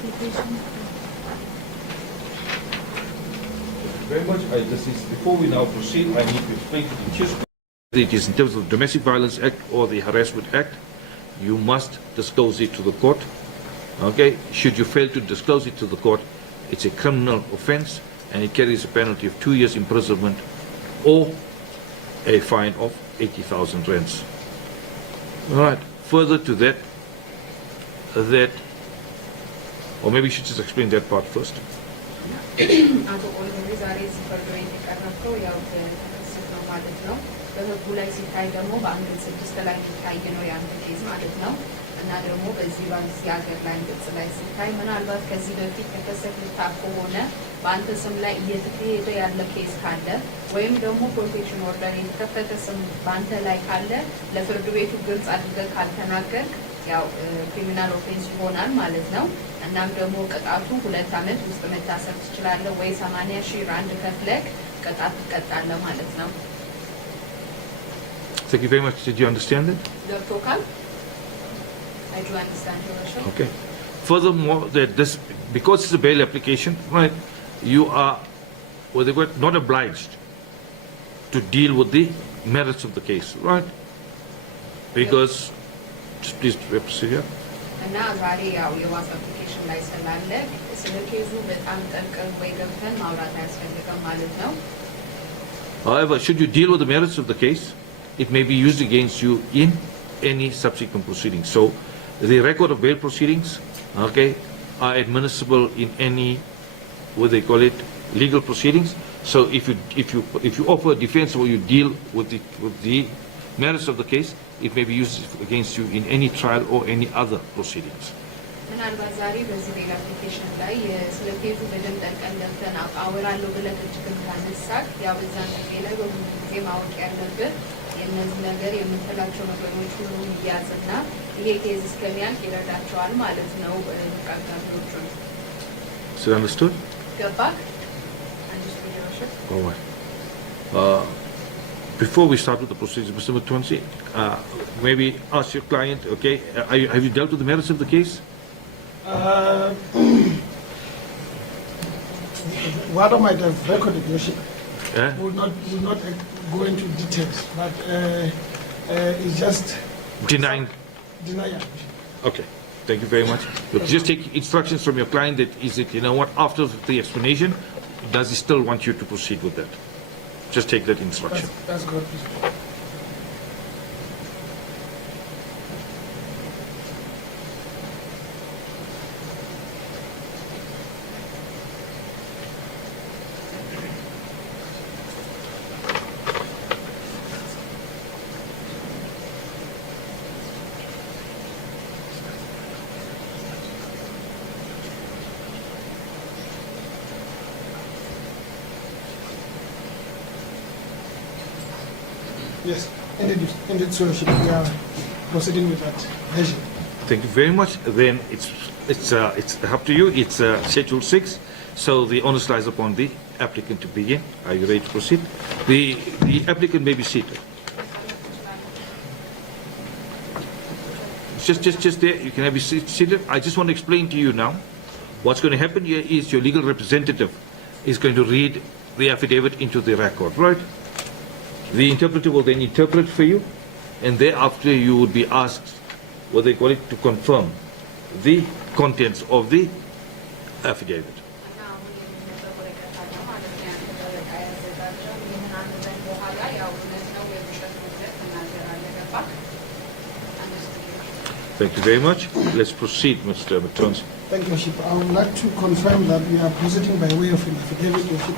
application? Very much. Before we now proceed, I need to explain to the Chief. It is in terms of the Domestic Violence Act or the Harassment Act, you must disclose it to the court. Okay? Should you fail to disclose it to the court, it's a criminal offence and it carries a penalty of 2 years imprisonment or a fine of 80,000 rands. All right. Further to that, or maybe you should just explain that part first. በህጉ ላይ ሲታይ ደግሞ በአንቀጽ 6 ላይ የሚታይ ነው የአንተ ኬዝ ማለት ነው። እና ደግሞ በዚህ ሀገር ላይ አንቀጽ ላይ ሲታይ ምናልባት ከዚህ በፊት ተከሰክታ ከሆነ በአንተ ስም ላይ እየተካሄደ ያለ ኬዝ ካለ ወይም ደግሞ ፕሮቴክሽን ኦርደር የተከፈተ ስም በአንተ ላይ ካለ ለፍርድ ቤቱ ግልጽ አድርገህ ካልተናገርክ ያው ክሪሚናል ኦፌንስ ይሆናል ማለት ነው። እናም ደግሞ ቅጣቱ 2 ዓመት ውስጥ መታሰር ትችላለህ ወይ 80,000 ራንድ ከፍለህ ቅጣት ትቀጣለህ ማለት ነው። Thank you very much. Did you understand it? I do understand your question. Okay. Furthermore, that this, because it's a bail application, right, you are not obliged to deal with the merits of the case, right? Because, just please proceed here. እና ዛሬ ያው የዋስ አፕሊኬሽን ላይ ስላለ ስለ ኬዙ በጣም ጠንቀቅ ወይ ገብተን ማውራት አያስፈልግም ማለት ነው። However, should you deal with the merits of the case, it may be used against you in any subsequent proceedings. So, the record of bail proceedings, okay, are admissible in any, what they call it, legal proceedings. So, if you offer a defense or you deal with the merits of the case, it may be used against you in any trial or any other proceedings. ምናልባት ዛሬ በዚህ ቤል አፕሊኬሽን ላይ ስለ ኬዙ በደንብ ጠንቀን ገብተን አወራለሁ ብለህ እጅግን ካነሳክ ያው በዛን ጊዜ ላይ በሙሉ ጊዜ ማወቅ ያለብህ የእነዚህ ነገር የምትላቸው ነገሮች ሁሉ ይያዝና ይሄ ኬዝ እስከሚያልቅ ይረዳቸዋል ማለት ነው ተቃዋሚዎቹን። So understood? ገባክ? All right. Before we start with the procedure, Mr. Mutwansi, maybe ask your client, okay, have you dealt with the merits of the case? What I might have recorded, Your Worship, will not go into details, but it's just Denying? denial. Okay. Thank you very much. Look, just take instructions from your client that is it, you know what, after the explanation, does he still want you to proceed with that? Just take that instruction. That's good. Yes, indeed, so we are proceeding with that version. Thank you very much. Then it's up to you. It's Schedule 6, so the onus lies upon the applicant to begin. Are you ready to proceed? The applicant may be seated. Just there. You can be seated. I just want to explain to you now. What's going to happen here is your legal representative is going to read the affidavit into the record, right? The interpreter will then interpret for you, and thereafter you would be asked, what they call it, to confirm the contents of the affidavit. Thank you very much. Let's proceed, Mr. Matonsi. Thank you, Worship. I would like to confirm that we are proceeding by way of an affidavit, Worship,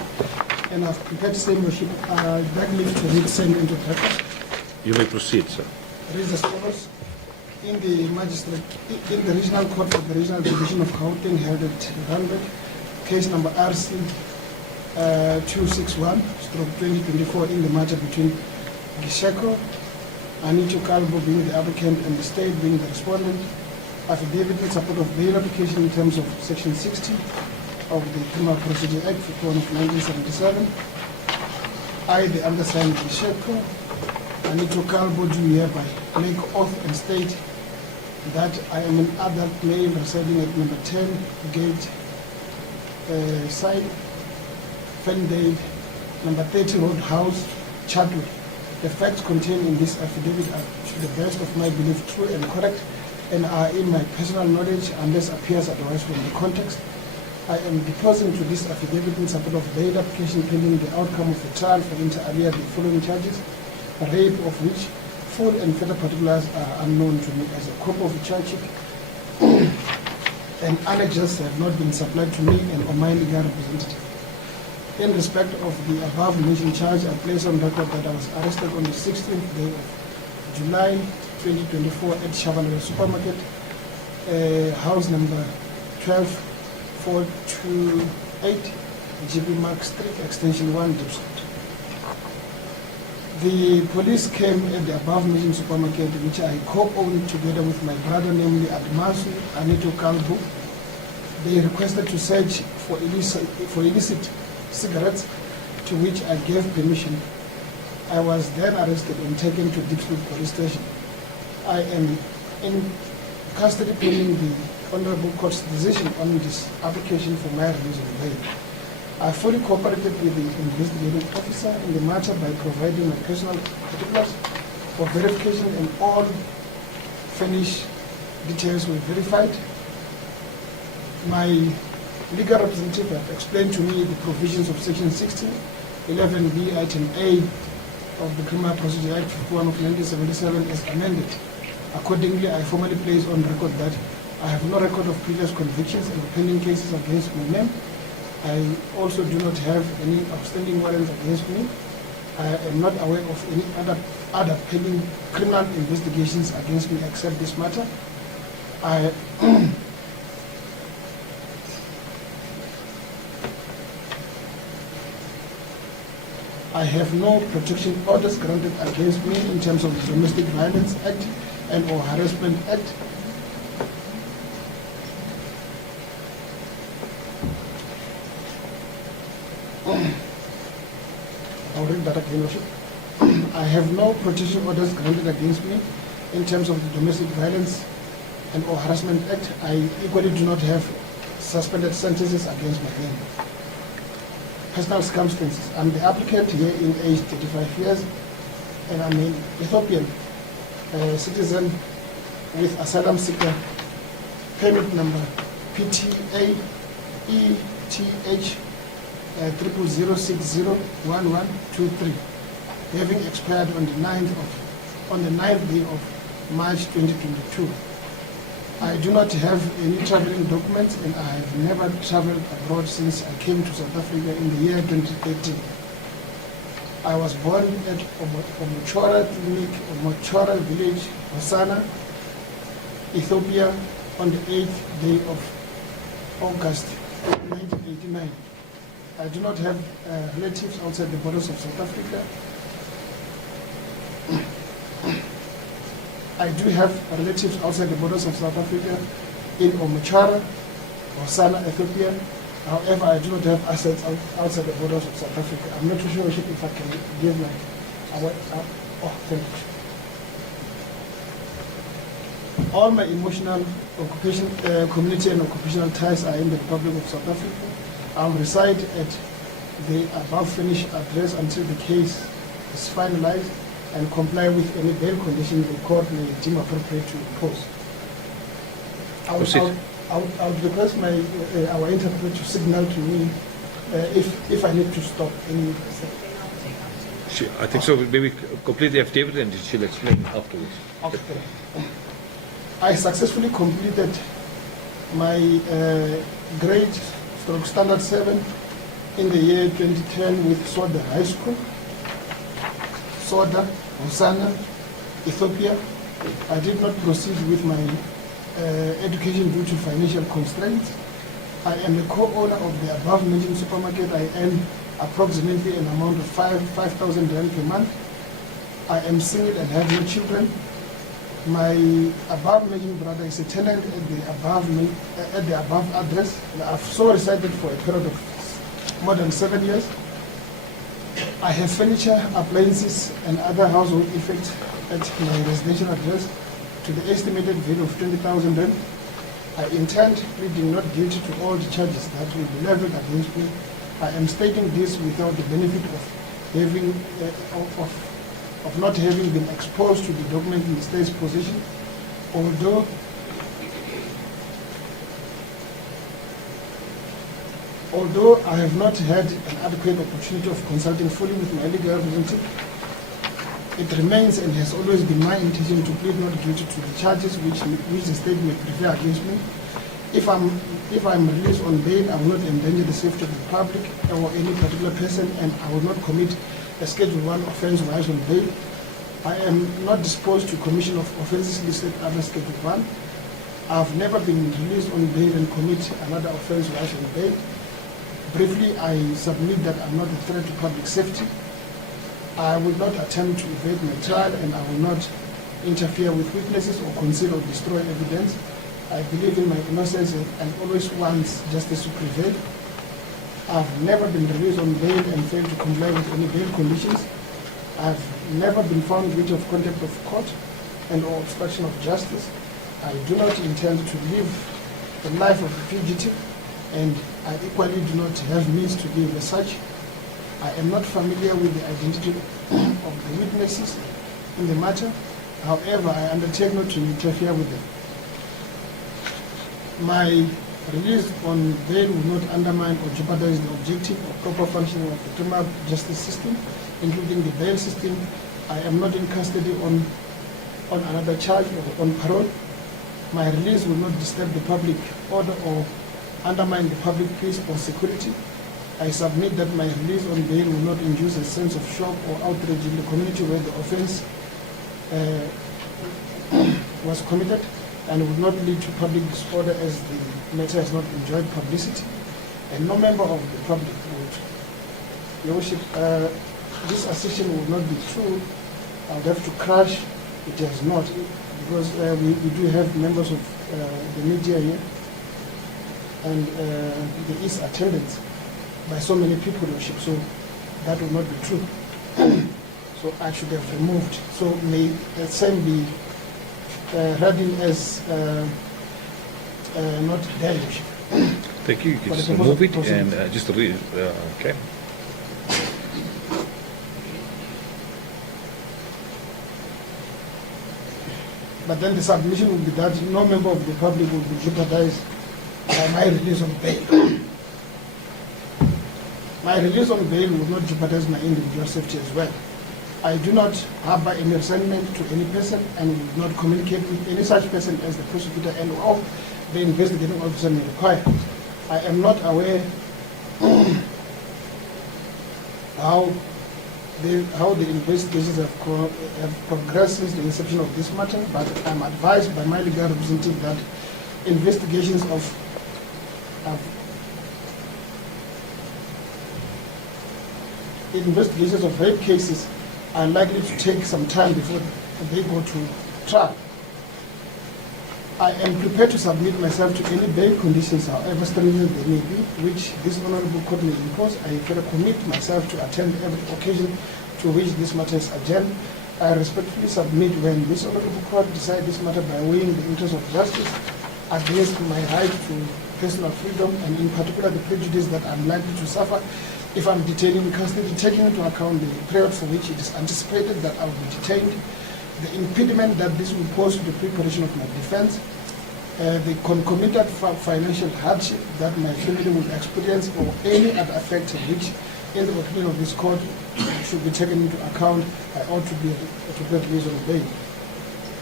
and I've prepared same, Worship. I'd like me to read same into the record. You may proceed, sir. Read as follows. In the regional court of the regional division of Gauteng held at Randburg, case number RC 261/2024 in the matter between Gisheko, Anito Kalbo being the applicant and the state being the respondent, affidavit in support of bail application in terms of section 60 of the Criminal Procedure Act of 1977. I, the undersigned Gisheko, Anito Kalbo, do hereby make oath and state that I am an adult male residing at number 10 Gate Side, Fendale, number 30 Road House, Chadwick. The facts contained in this affidavit are, to the best of my belief, true and correct, and are in my personal knowledge unless appears otherwise from the context. I am depositing to this affidavit in support of bail application pending the outcome of the trial for inter alia the following charges, rape of which full and further particulars are unknown to me, as a copy of the charge sheet and annexes have not been supplied to me and or my legal representative. In respect of the above mentioned charge, I place on record that I was arrested on the 16th day of July 2024 at Chevrolet Supermarket, house number 12428, GB Mark Street, extension 1, Diepsloot. The police came at the above mentioned supermarket, which I co-owned together with my brother, namely Admasu Anito Kalbu. They requested to search for illicit cigarettes, to which I gave permission. I was then arrested and taken to Diepsloot police station. I am in custody pending the Honorable Court's decision on this application for my release on bail. I fully cooperated with the investigating officer in the matter by providing my personal particulars for verification, and all finished details were verified. My legal representative have explained to me the provisions of Section 1611B, Item A of the Criminal Procedure Act 51 of 1977 as amended. Accordingly, I formally place on record that I have no record of previous convictions and pending cases against my name. I also do not have any outstanding warrants against me. I am not aware of any other pending criminal investigations against me except this matter. I have no protection orders granted against me in terms of the Domestic Violence Act and or Harassment Act. I'll read that again, Worship. I have no protection orders granted against me in terms of the Domestic Violence and or Harassment Act. I equally do not have suspended sentences against my name. Personal circumstances. I'm the applicant here in age 35 years, and I'm an Ethiopian citizen with asylum seeker permit number PTA ETH 00601123, having expired on the 9th day of March 2022. I do not have any traveling documents, and I have never traveled abroad since I came to South Africa in the year 2013. I was born at Omochora village, Hosanna, Ethiopia, on the 8th day of August 1989. I do not have relatives outside the borders of South Africa. I do have relatives outside the borders of South Africa in Omochora, Hosanna, Ethiopia. However, I do not have assets outside the borders of South Africa. I'm not too sure if I can give my... thank you. All my emotional occupation, community and occupational ties are in the Republic of South Africa. I will reside at the above finished address until the case is finalized and comply with any bail conditions the court may deem appropriate to impose. I would request our interpreter to signal to me if I need to stop any. I think so. Maybe complete the affidavit and she'll explain afterwards. Okay. I successfully completed my grade standard 7 in the year 2010 with Soda High School, Soda, Hosanna, Ethiopia. I did not proceed with my education due to financial constraints. I am a co-owner of the above mentioned supermarket. I earn approximately an amount of 5,000 rand per month. I am single and have no children. My above mentioned brother is a tenant at the above address. I've so resided for a period of more than 7 years. I have furniture, appliances, and other household effects at my residential address. to the estimated value of 20,000 rand. I intend pleading not guilty to all the charges that will be leveled against me. I am stating this without the benefit of having of not having been exposed to the document in the state's possession, although I have not had an adequate opportunity of consulting fully with my legal representative. It remains and has always been my intention to plead not guilty to the charges which the state may prefer against me. If I'm released on bail, I will not endanger the safety of the public or any particular person, and I will not commit a Schedule 1 offence while on bail. I am not disposed to commission of offences listed under Schedule 1. I have never been released on bail and commit another offence while on bail. Briefly, I submit that I am not a threat to public safety. I will not attempt to evade my trial, and I will not interfere with witnesses or conceal or destroy evidence. I believe in my innocence and always want justice to prevail. I've never been released on bail and failed to comply with any bail conditions. I've never been found guilty of contempt of court and or obstruction of justice. I do not intend to live the life of a fugitive, and I equally do not have means to live as such. I am not familiar with the identity of the witnesses in the matter. However, I undertake not to interfere with them. My release on bail will not undermine or jeopardize the objective or proper functioning of the criminal justice system, including the bail system. I am not in custody on another charge or on parole. My release will not disturb the public order or undermine the public peace or security. I submit that my release on bail will not induce a sense of shock or outrage in the community where the offence was committed, and will not lead to public disorder as the matter has not enjoyed publicity, and no member of the public would. Your Worship, this assertion will not be true. I would have to crash. It has not, because we do have members of the media here, and there is attendance by so many people, Your Worship, so that will not be true. So I should have removed. So may the same be reading as not there, Your Worship. Thank you. You can For the just purpose remove of it proceedings. and just read. Okay. But then the submission will be that no member of the public will be jeopardized by my release on bail. My release on bail will not jeopardize my individual safety as well. I do not harbor any resentment to any person and will not communicate with any such person as the prosecutor and or the investigating officer may require. I am not aware how the investigations have progressed since the inception of this matter, but I am advised by my legal representative that investigations of rape cases are likely to take some time before they go to trial. I am prepared to submit myself to any bail conditions, however stringent they may be, which this honorable court may impose. I further commit myself to attend every occasion to which this matter is adjourned. I respectfully submit when this honorable court decides this matter by weighing the interest of justice against my right to personal freedom, and in particular the prejudice that I'm likely to suffer if I'm detained in custody, taking into account the period for which it is anticipated that I will be detained, the impediment that this will pose to the preparation of my defense, the concomitant financial hardship that my family will experience, or any other factor which, in the opinion of this court, should be taken into account. I ought to be released on bail.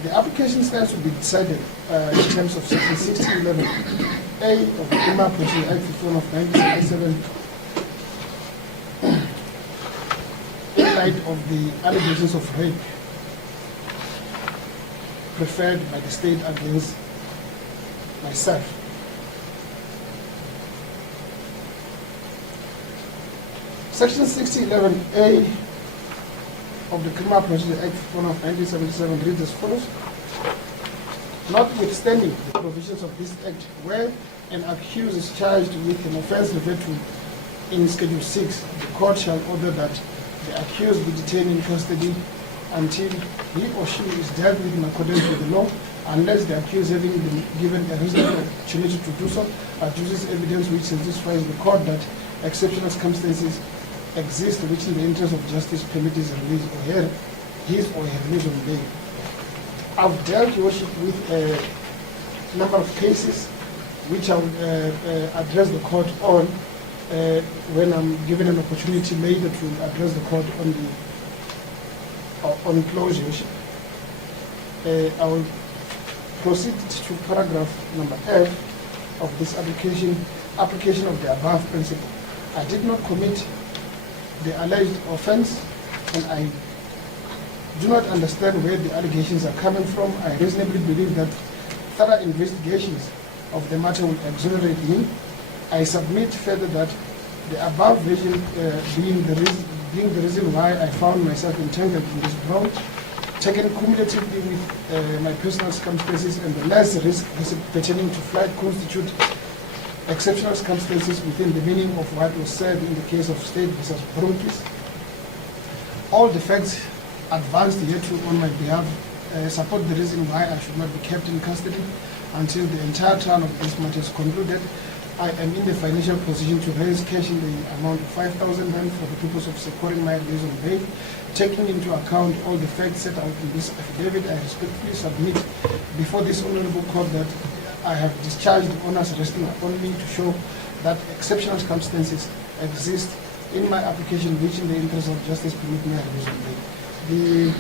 The application stands to be decided in terms of Section 1611A of the Criminal Procedure Act 51 of 1977. In light of the allegations of rape preferred by the state against myself. Section 1611A of the Criminal Procedure Act 51 of 1977 reads as follows. Notwithstanding the provisions of this Act, where an accused is charged with an offence referred to in Schedule 6, the court shall order that the accused be detained in custody until he or she is dealt with in accordance with the law unless the accused having been given a reasonable opportunity to do so, adduces evidence which satisfies the court that exceptional circumstances exist which in the interest of justice permit his release or his or her release on bail. I've dealt, Your Worship, with a number of cases which I will address the court on when I'm given an opportunity later to address the court on closure. I will proceed to paragraph number F of this application of the above principle. I did not commit the alleged offense, and I do not understand where the allegations are coming from. I reasonably believe that thorough investigations of the matter will exonerate me. I submit further that the above version being the reason why I found myself entangled in this wrong, taken cumulatively with my personal circumstances and the less risk pertaining to flight constitute exceptional circumstances within the meaning of what was said in the case of State versus Brunquist. All the facts advanced hereto on my behalf support the reason why I should not be kept in custody until the entire trial of this matter is concluded. I am in the financial position to raise cash in the amount of 5,000 rand for the purpose of securing my release on bail. Taking into account all the facts set out in this affidavit, I respectfully submit before this honorable court that I have discharged the honors resting upon me to show that exceptional circumstances exist in my application which in the interest of justice permit me a release on bail. The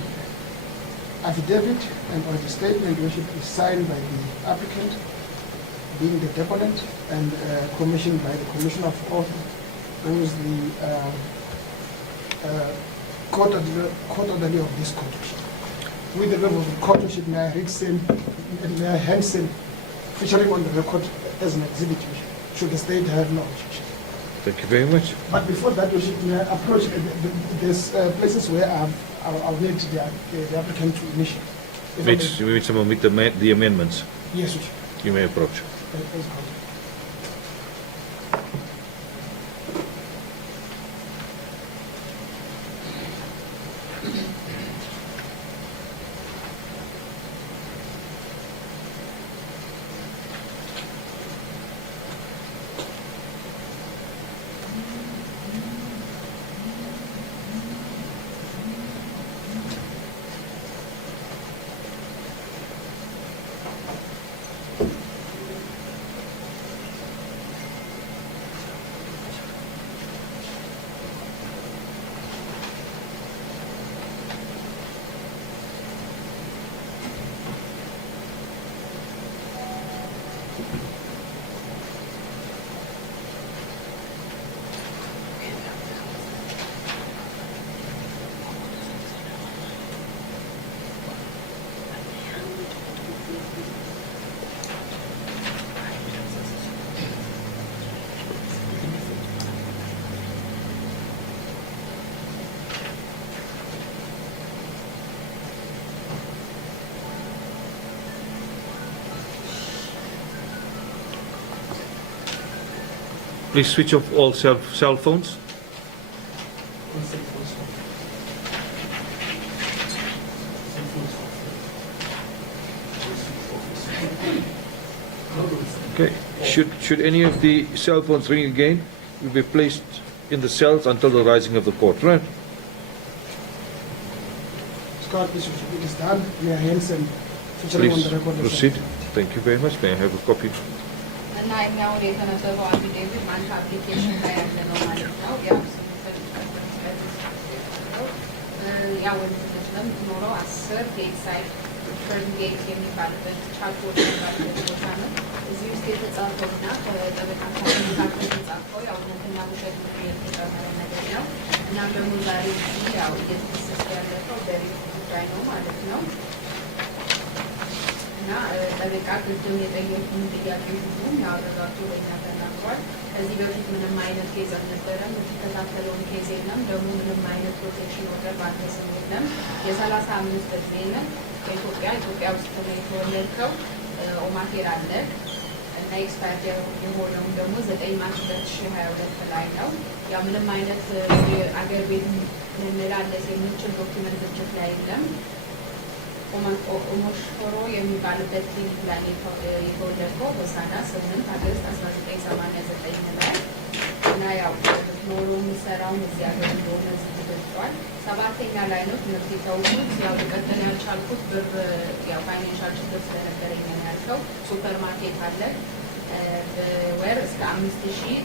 affidavit and or the statement, Worship, is signed by the applicant, being the deponent, and commissioned by the Commissioner of Oath, who is the court orderly of this court. With the level of the court, Worship, may I read same, may I hand same, featuring on the record as an exhibit, should the state have no objection. Thank you very much. But before that, Worship, may I approach, there's places where I'll need the applicant to initiate. You meet someone with the amendments. Yes, Worship. You may approach. Thank you. Please switch off all cell phones. Okay. Should any of the cell phones ring again, will be placed in the cells until the rising of the court, right? Scott, this is done. May I hand some featuring on the record? Please proceed. Thank you very much. May I have a copy? እና እኛው የተነበበው አፊዴቪት ማንተ አፕሊኬሽን ላይ ያለ ነው ማለት ነው። ያው ያው ወንድነች ነው የምትኖረው 10 ጌትሳይድ ፍርድ ጌት የሚባልበት ቻርኮል የሚባልበት ቦታ ነው። እዚህ ውስጥ የተጻፈውና ከጠበቃቸው መካከል የተጻፈው ያው እውነትና ውሸት የተጨመረ ነገር ነው። እናም ደግሞ ዛሬ ያው እየተከሰሰ ያለው በሪፍ ጉዳይ ነው ማለት ነው። እና ጠበቃ ቅድም የጠየቁን ጥያቄ ሁሉም ያወረዷቸው ለእኛ ተናግሯል። ከዚህ በፊት ምንም አይነት ኬዝ አልነበረም። የተከታተለውን ኬዝ የለም። ደግሞ ምንም አይነት ፕሮቴክሽን ወደር ባንተስም የለም። የ35 ዕድሜ ነህ። ኢትዮጵያ ውስጥ ነው የተወለድከው። ኦማቴር አለ እና ኤክስፓየርድ የሆነውም ደግሞ 9 ማርች 2022 ላይ ነው። ያው ምንም አይነት አገር ቤት መመላለስ የሚችል ዶክመንት እጅህ ላይ የለም። ኦሞሽኮሮ የሚባልበት ክሊኒክ ላይ የተወለድከው ሆሳና 8 አገስት 1989 ላይ እና ያው ኖሮ የሚሰራው እዚህ ሀገር እንደሆነ እዚህ ተገልጿል። 7ኛ ላይ ነው ትምህርት የተውኩት። ያው ልቀጥል ያልቻልኩት ብር ያው ፋይናንሻል ችግር ስለነበረኝ ነው ያልከው። ሱፐር ማርኬት አለ በወር እስከ 5000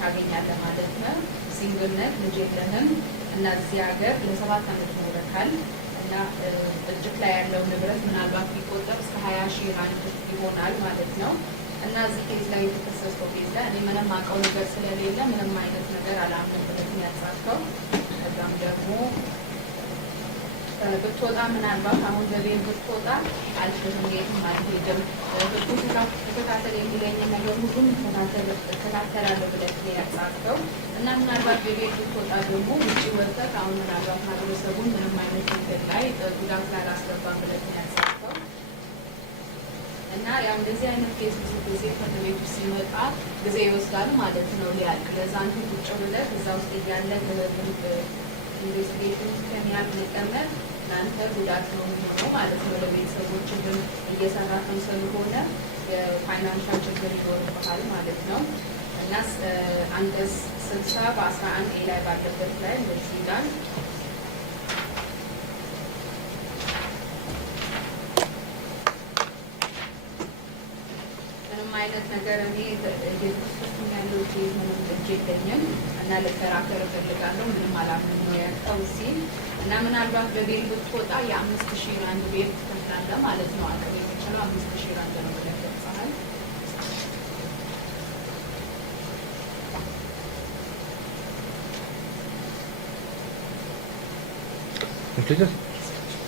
ታገኛለህ ማለት ነው። ሲንግል ነህ፣ ልጅ የለህም እና እዚህ ሀገር ለ7 ዓመት ኖረካል እና እጅግ ላይ ያለው ንብረት ምናልባት ቢቆጠር እስከ 20,000 ራንድ ይሆናል ማለት ነው። እና እዚህ ኬዝ ላይ የተከሰሰው ኬዝ ላይ እኔ ምንም አውቀው ነገር ስለሌለ ምንም አይነት ነገር አላምንም ብለህ ያጻፍከው። ከዛም ደግሞ ብትወጣ ምናልባት አሁን በቤት ብትወጣ አልሽህም፣ የትም አልሄድም፣ ህጉ ተከታተል የሚለኝ ነገር ሁሉም እከታተላለሁ ብለህ ያጻፍከው። እና ምናልባት በቤት ብትወጣ ደግሞ ውጭ ወጥተህ አሁን ምናልባት ማህበረሰቡን ምንም አይነት ነገር ላይ ጉዳት ላላስገባም ብለህ ያጻፍከው። እና ያው እንደዚህ አይነት ኬስ ብዙ ጊዜ ፍርድ ቤት ውስጥ ሲመጣ ጊዜ ይወስዳል ማለት ነው ሊያልቅ። ለዛ አንተ ቁጭ ብለህ እዛ ውስጥ እያለ ኢንቨስቲጌሽን ከሚያልቅ መቀመጥ ለአንተ ጉዳት ነው የሚሆነው ማለት ነው። ለቤተሰቦች ግን እየሰራተም ስለሆነ የፋይናንሻል ችግር ይኖርብሃል ማለት ነው። እና አንቀጽ 60 በ11 ላይ ባለበት ላይ እንደዚህ ይላል። አይነት ነገር እኔ እየተከሰስኩኝ ያለው ምንም እጅ የለኝም እና ልከራከር እፈልጋለሁ ምንም አላምንም ነው ያልከው ሲል እና ምናልባት በቤት ብትወጣ የ5,000 ራንድ ቤት ትከፍላለህ ማለት ነው። አቅም የሚችለው 5,000 ራንድ ነው ብለህ ገልጸሃል።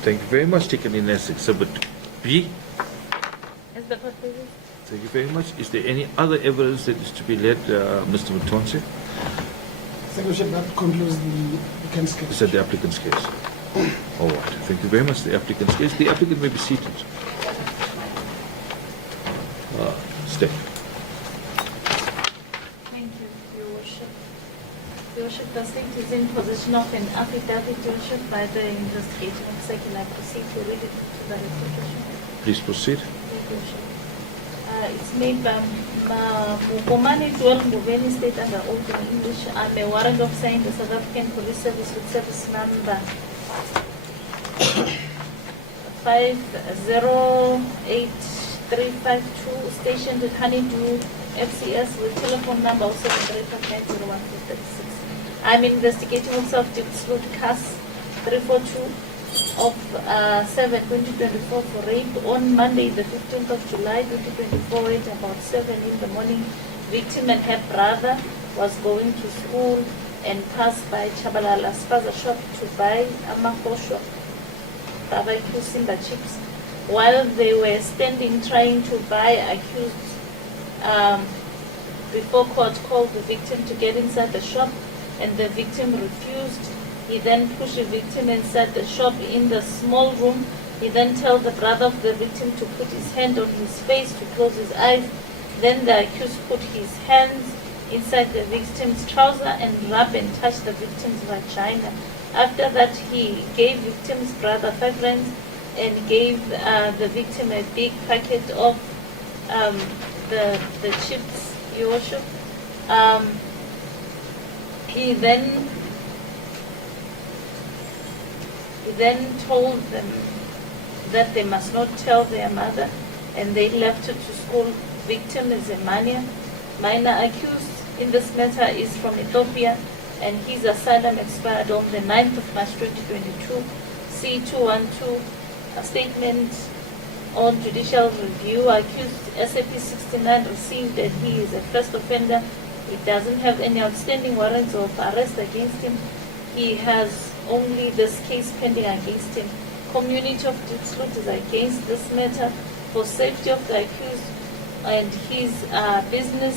Thank you very much. Taken in as Exhibit B. Thank you very much. Is there any other evidence that is to be led, Mr. Mutonse? Secretary, that concludes the applicant's case. Is that the applicant's case? All right. Thank you very much. The applicant's case. The applicant may be seated. Stay. Thank you, Your Worship. Your Worship, the state is in possession of an affidavit, Your Worship, by the investigating officer. Can I proceed to read it to the reportation? Please proceed. Thank you, Your Worship. It's made by Mukomani Dual Muveni State under oath in English. I'm a warrant officer in the South African Police Service with service number 508352, stationed at Honeydew FCS with telephone number 0735901236. I'm investigating officer of Diepsloot CAS 342 of 7/2024 for rape on Monday, the 15th of July 2024, at about 7 in the morning. Victim and her brother was going to school and passed by Chabalala Spaza shop to buy amakosho barbecue simba chips. While they were standing trying to buy, accused before court called the victim to get inside the shop, and the victim refused. He then pushed the victim inside the shop in the small room. He then told the brother of the victim to put his hand on his face to close his eyes. Then the accused put his hands inside the victim's trouser and rubbed and touched the victim's vagina. After that, he gave victim's brother 5 rands and gave the victim a big packet of the chips, Your Worship. He then told them that they must not tell their mother, and they left her to school. Victim is a minor accused in this matter is from Ethiopia, and his asylum expired on the 9th of March 2022. C212, a statement on judicial review. Accused SAP 69 received that he is a first offender. He doesn't have any outstanding warrants of arrest against him. He has only this case pending against him. Community of Diepsloot is against this matter for safety of the accused and his business.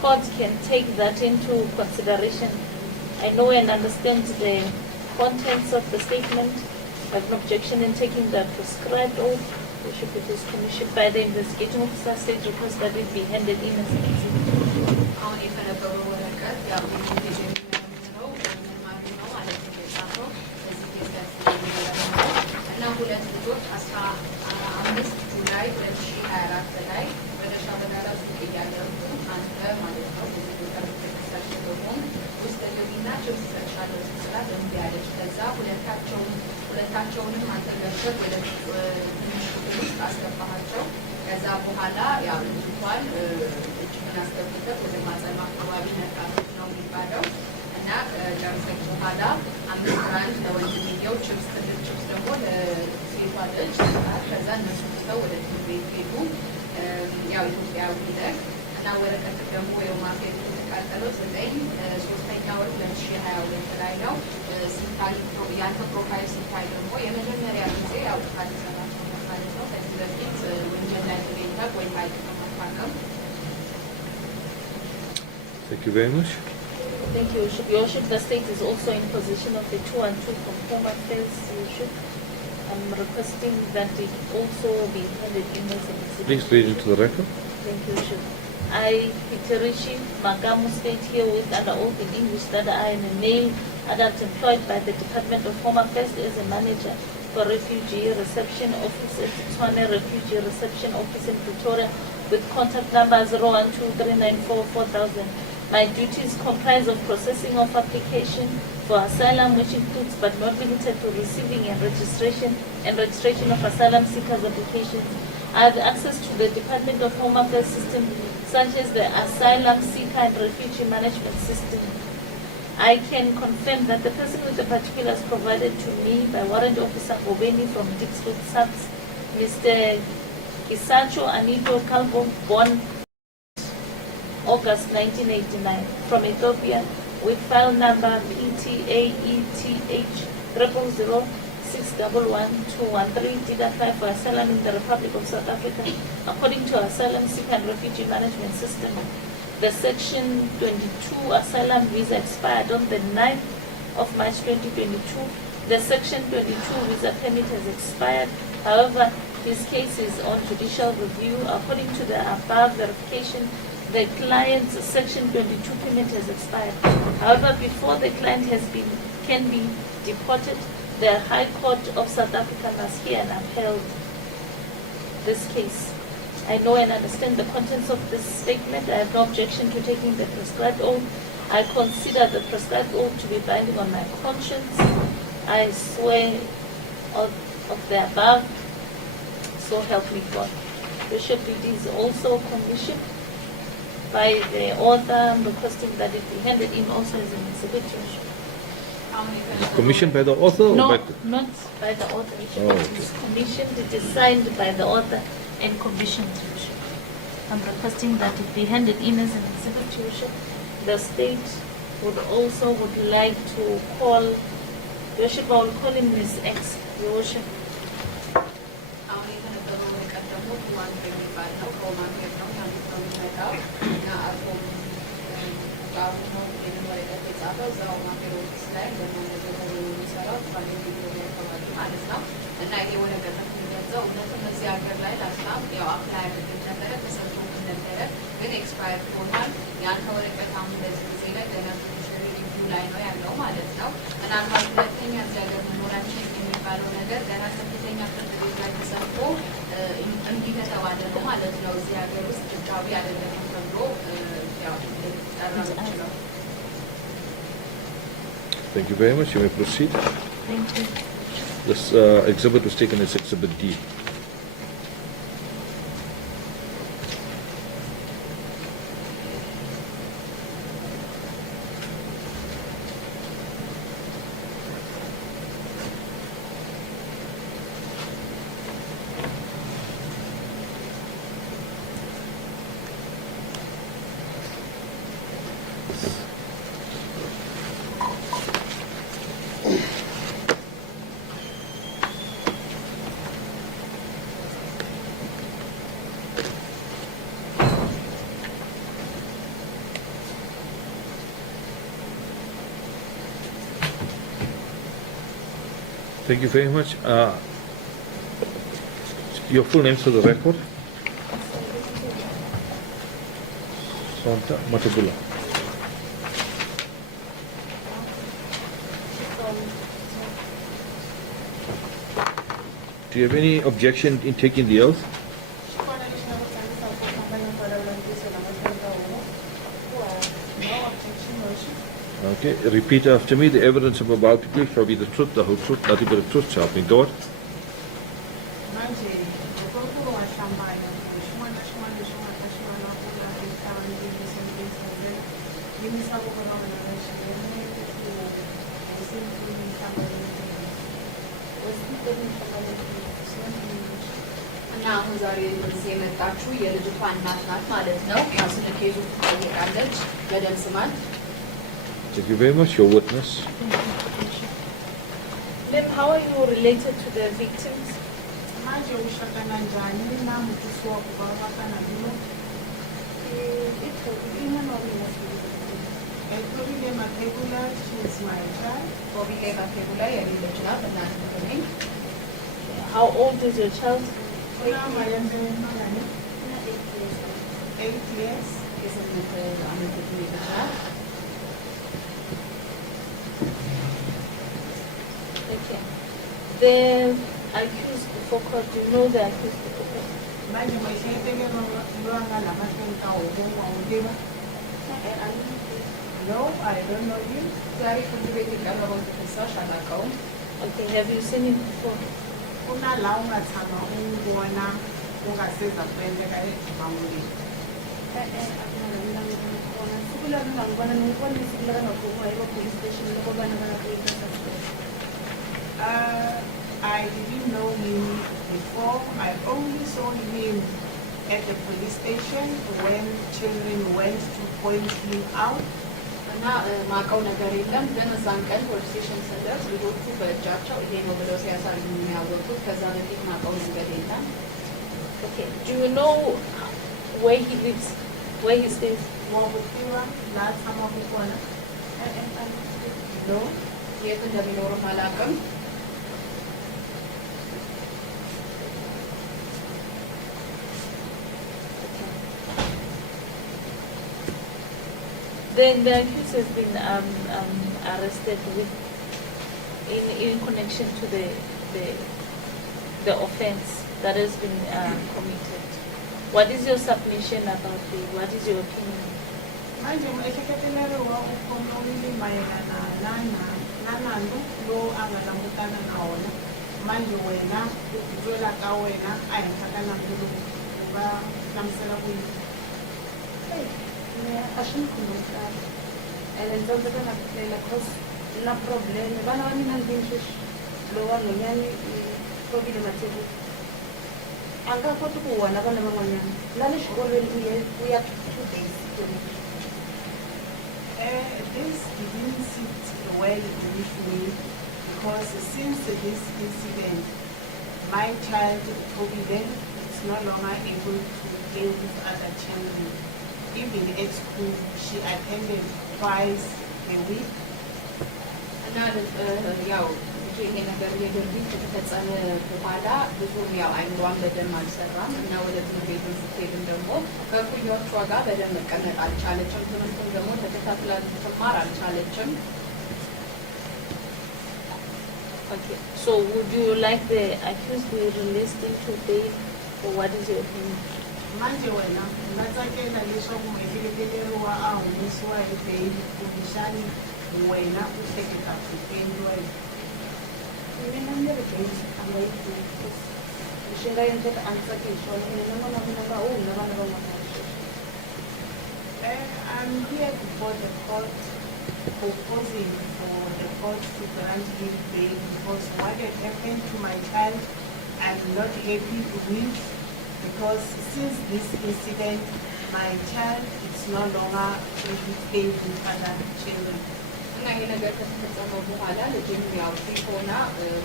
Court can take that into consideration. I know and understand the contents of the statement. I have no objection in taking the prescribed oath. Worship, it is commissioned by the investigating officer. State request that it be handed in as an exhibit. ሁለት ልጆች ማለት ነው። ብዙ ቦታ ተከሳሽ በመሆን ውስጥ የሚናቸው ሲሰጥሻለሁ ስላት እምቢ አለች። ከዛ ሁለታቸውንም አንተ ገብተህ ወደ ትንሽ ክፍል ውስጥ አስገባሃቸው። ከዛ በኋላ ያው ልጅቷን እጅህን አስገብተህ ወደ ማጸኑ አካባቢ ነካቶች ነው የሚባለው እና ጨርሰች በኋላ 5 ብራንድ ለወንድምየው ችፕስ፣ ትልቅ ችፕስ ደግሞ ለሴቷ ልጅ ሰጣት። ከዛ እነሱ ትተው ወደ ትምህርት ቤት ሄዱ። ያው ኢትዮጵያዊ ነህ እና ወረቀት ደግሞ የማፌት የተቃጠለው 3ኛ ወር 2022 ላይ ነው። ሲታይ ያንተ ፕሮፋይል ሲታይ ደግሞ የመጀመሪያ ጊዜ ያው ጥፋት ሰራቸው ማለት ነው። ከዚህ በፊት ወንጀል ላይ ተገኝተህ ወይ አይተማታቀም። Thank you very much. Thank you, Worship. Your Worship, the state is also in possession of the 2 and 2 conform affairs, Your Worship. I'm requesting that it also be handed in as an exhibit. Please read into the record. Thank you, Worship. I, Hiterishi Magamu, state herewith under oath in English that I am a male adult employed by the Department of Home Affairs as a manager for Refugee Reception Office at Tshwane Refugee Reception Office in Pretoria with contact number 0123944,000. My duties comprise of processing of application for asylum, which includes but not limited to receiving and registration of asylum seekers' applications. I have access to the Department of Home Affairs system, such as the Asylum Seeker and Refugee Management System. I can confirm that the person with the particulars provided to me by Warrant Officer Gobeni from Diepsloot SAPS, Mr. Isacho Anito Kalbo, born August 1989, from Ethiopia, with file number PTAETH 000611213, did apply for asylum in the Republic of South Africa according to Asylum Seeker and Refugee Management System. The Section 22 Asylum Visa expired on the 9th of March 2022. The Section 22 Visa permit has expired. However, his case is on judicial review. According to the above verification, the client's Section 22 permit has expired. However, before the client can be deported, the High Court of South Africa must hear and upheld this case. I know and understand the contents of this statement. I have no objection to taking the prescribed oath. I consider the prescribed oath to be binding on my conscience. I swear of the above, so help me God. Bishop, it is also commissioned by the author. I'm requesting that it be handed in also as an exhibit. It's commissioned by the author? No, or by not by the author. Oh, It is commissioned, it is signed by the author and commissioned. I'm requesting that it be handed in as an exhibit. The state would like to call, Worship, I will call him Ms. X, Your Worship. እና ይሄ ወረቀት የሚገልጸው እውነትም እዚህ ሀገር ላይ ላስላም ያው አፕላይ አድርገን ነበረ ተሰጥቶን ነበረ፣ ግን ኤክስፓየር ሆኗል። ያንተ ወረቀት አሁን በዚህ ጊዜ ላይ ገና ጁዲሻሪ ሪቪው ላይ ነው ያለው ማለት ነው። ምናልባት ሁለተኛ እዚህ ሀገር መኖራችን የሚባለው ነገር ገና ከፍተኛ ፍርድ ቤት ላይ ተሰጥቶ እንዲህ ከተባለ ነው ማለት ነው። እዚህ ሀገር ውስጥ ህጋዊ አይደለም ተብሎ ያው ጠራ ነው። Thank you very much. You may proceed. Thank you. This exhibit was taken as Exhibit D. Thank you very much. Your full names for the record. Sonta Matubula. Do you have any objection in taking the oath? Okay, repeat after me. The evidence I'm about to give shall be the truth, the whole truth, nothing but the truth, so help me God. Manje loko ku ri wa hlambanya kumbe xin'wana na xin'wana lexi u nga ta xi vulavula evuton'wini yimisa voko ra wena ra xiyeme ku hosini እና አሁን ዛሬ እዚህ የመጣችሁ የልጅቷ እናት ናት ማለት ነው። ያው ስለ ኬዙ ትጠይቃለች። በደም ስማት። Thank you very much. Your witness. Then how are you related to the victims? Manje ushakana njani na mtusi wa kubarakana lino? Ethiopian Mategula, she is my child. Obile Mategula, I mean the child, and I'm the How old is your child? 8 years. Isn't it the child? Okay. The accused before court, do you know the accused before court? Manje mweshitenge luanga la matenka omungu wa udiba. No, I don't know him. Sorry for the way you got about the social account. Okay, have you seen him before? Kuna la ungathanda ukubona ungaseza kwenzeka emamulini. I didn't know him before. I only saw him at the police station when children went to point him out. እና ማውቀው ነገር የለም ግን እዛን ቀን ፖሊስ ስቴሽን ስንደርስ ልጆቹ በእጃቸው ይሄ ነው ብለው ሲያሳዩ የሚያወጡት ከዛ በፊት ማውቀው ነገር የለም። Okay, do you know where he lives, where he stays? ዋቡቲዋ ላሳማ ሆነ ነው የት እንደሚኖርም አላውቅም። Then the accused has been arrested in connection to the offense that has been committed. What is your submission about it? What is your opinion? Manje mwekekelelewa ukomlomili mayelana nanandu lo angalangutana na wona manje wena ukuzwela ka wena ayihlaka namlulu uba namsela kuyi ashinikhuluma and ndzondzeka na kuhlela cause na problem vana va mina ndzi sweswi lowu wa nhwanyani probile matiko a nga koti ku vona vana van'wanyana na le xikolweni u ya 2 days this didn't sit well with me because since this incident my child Tobile is no longer able to play with other children. Even at school, she attended twice a week. እና ያው ይሄ ነገር የድርጊት ከተፈጸመ በኋላ ብዙም ያው አይምሯን በደንብ አልሰራም እና ወደ ትምህርት ቤት ስትሄድም ደግሞ ከእኩዮቿ ጋር በደንብ መቀመጥ አልቻለችም። ትምህርቱን ደግሞ ተከታትላ ልትማር አልቻለችም። Okay, so would you like the accused to be released into bail, or what is your opinion? Manje wena ngatsakela leswaku mwekelekeriwa a humesiwa hi bail kumbexani wena u hleketa ku pendiwa hi mina ni ri bail a nga yi pfuni lexi nga endleka a ni tsaki hi xona mina na n'wana wa mina nga humi na vana van'wana I'm here before the court proposing for the court to grant him bail because what had happened to my child I'm not happy with because since this incident my child is no longer playing with other children. እና ይሄ ነገር ከተፈጸመ በኋላ ልጅም ያው ሲሆና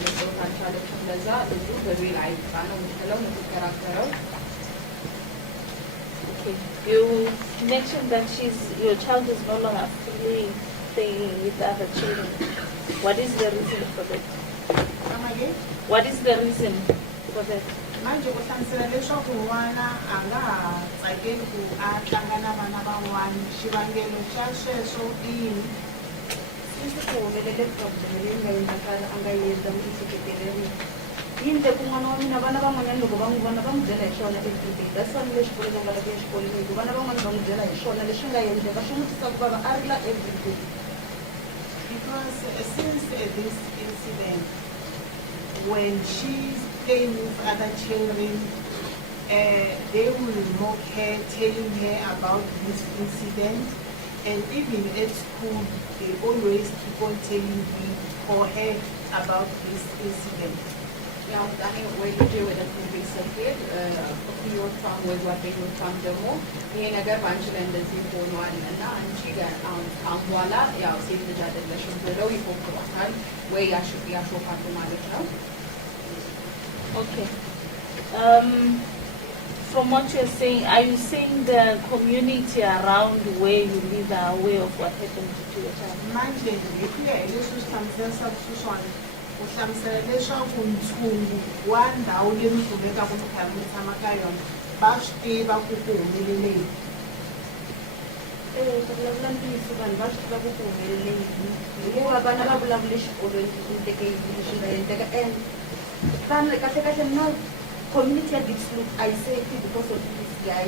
መጫወት አልቻለችም። ለዛ ልጁ በቤል አይጣ ነው የምትለው የምትከራከረው። Okay, you mentioned that your child is no longer fully playing with other children. What is the reason for that? Come again? What is the reason for that? Manje ku hlamusela leswaku n'wana a nga ha tsakeli ku a tlanga na vana van'wana xivangelo xa sweswo i yini? Sisi ku humelele problem leyi nga endlakala a nga endla miehleketeleni yi endle ku n'wana wa mina vana van'wanyana loko va n'wi vona va n'wi byela hi swona everyday that's why le xikolweni a nga lavi ya xikolweni hikuva vana van'wana va n'wi byela hi swona leswi nga endleka swi n'wi twisa ku vava a rila everyday Because since this incident, when she's playing with other children, they will mock her, telling her about this incident. And even at school, they always keep on telling me or her about this incident. ያው ዛሬ ወይ ልጄ ወደ ትምህርት ቤት ስትሄድ እኩዮቿም ወይ ጓደኞቿም ደግሞ ይሄ ነገር በአንቺ ላይ እንደዚህ ሆኗል እና አንቺ አሁን ካሁን በኋላ ያው ሴት ልጅ አይደለሽም ብለው ይፎክሯታል ወይ ያሾፋሉ ማለት ነው። Okay. From what you're saying, are you saying the community around where you live are aware of what happened to your child? Manje ngikuya leswi hlamusela suswana u hlamusela leswaku ntshungu wa ndhawu leyi mi kumekaka mi karhi mi tshama ka yona va swi tiva ku ku humelele yini. ku vulavula ntiyiso vanhu va swi tiva ku ku humelele yini hikuva vana va vulavule xikolweni ku endleke yini leswi nga endleka and vanhu kahlekahle na community ya Diepsloot a yi safe because of this guy.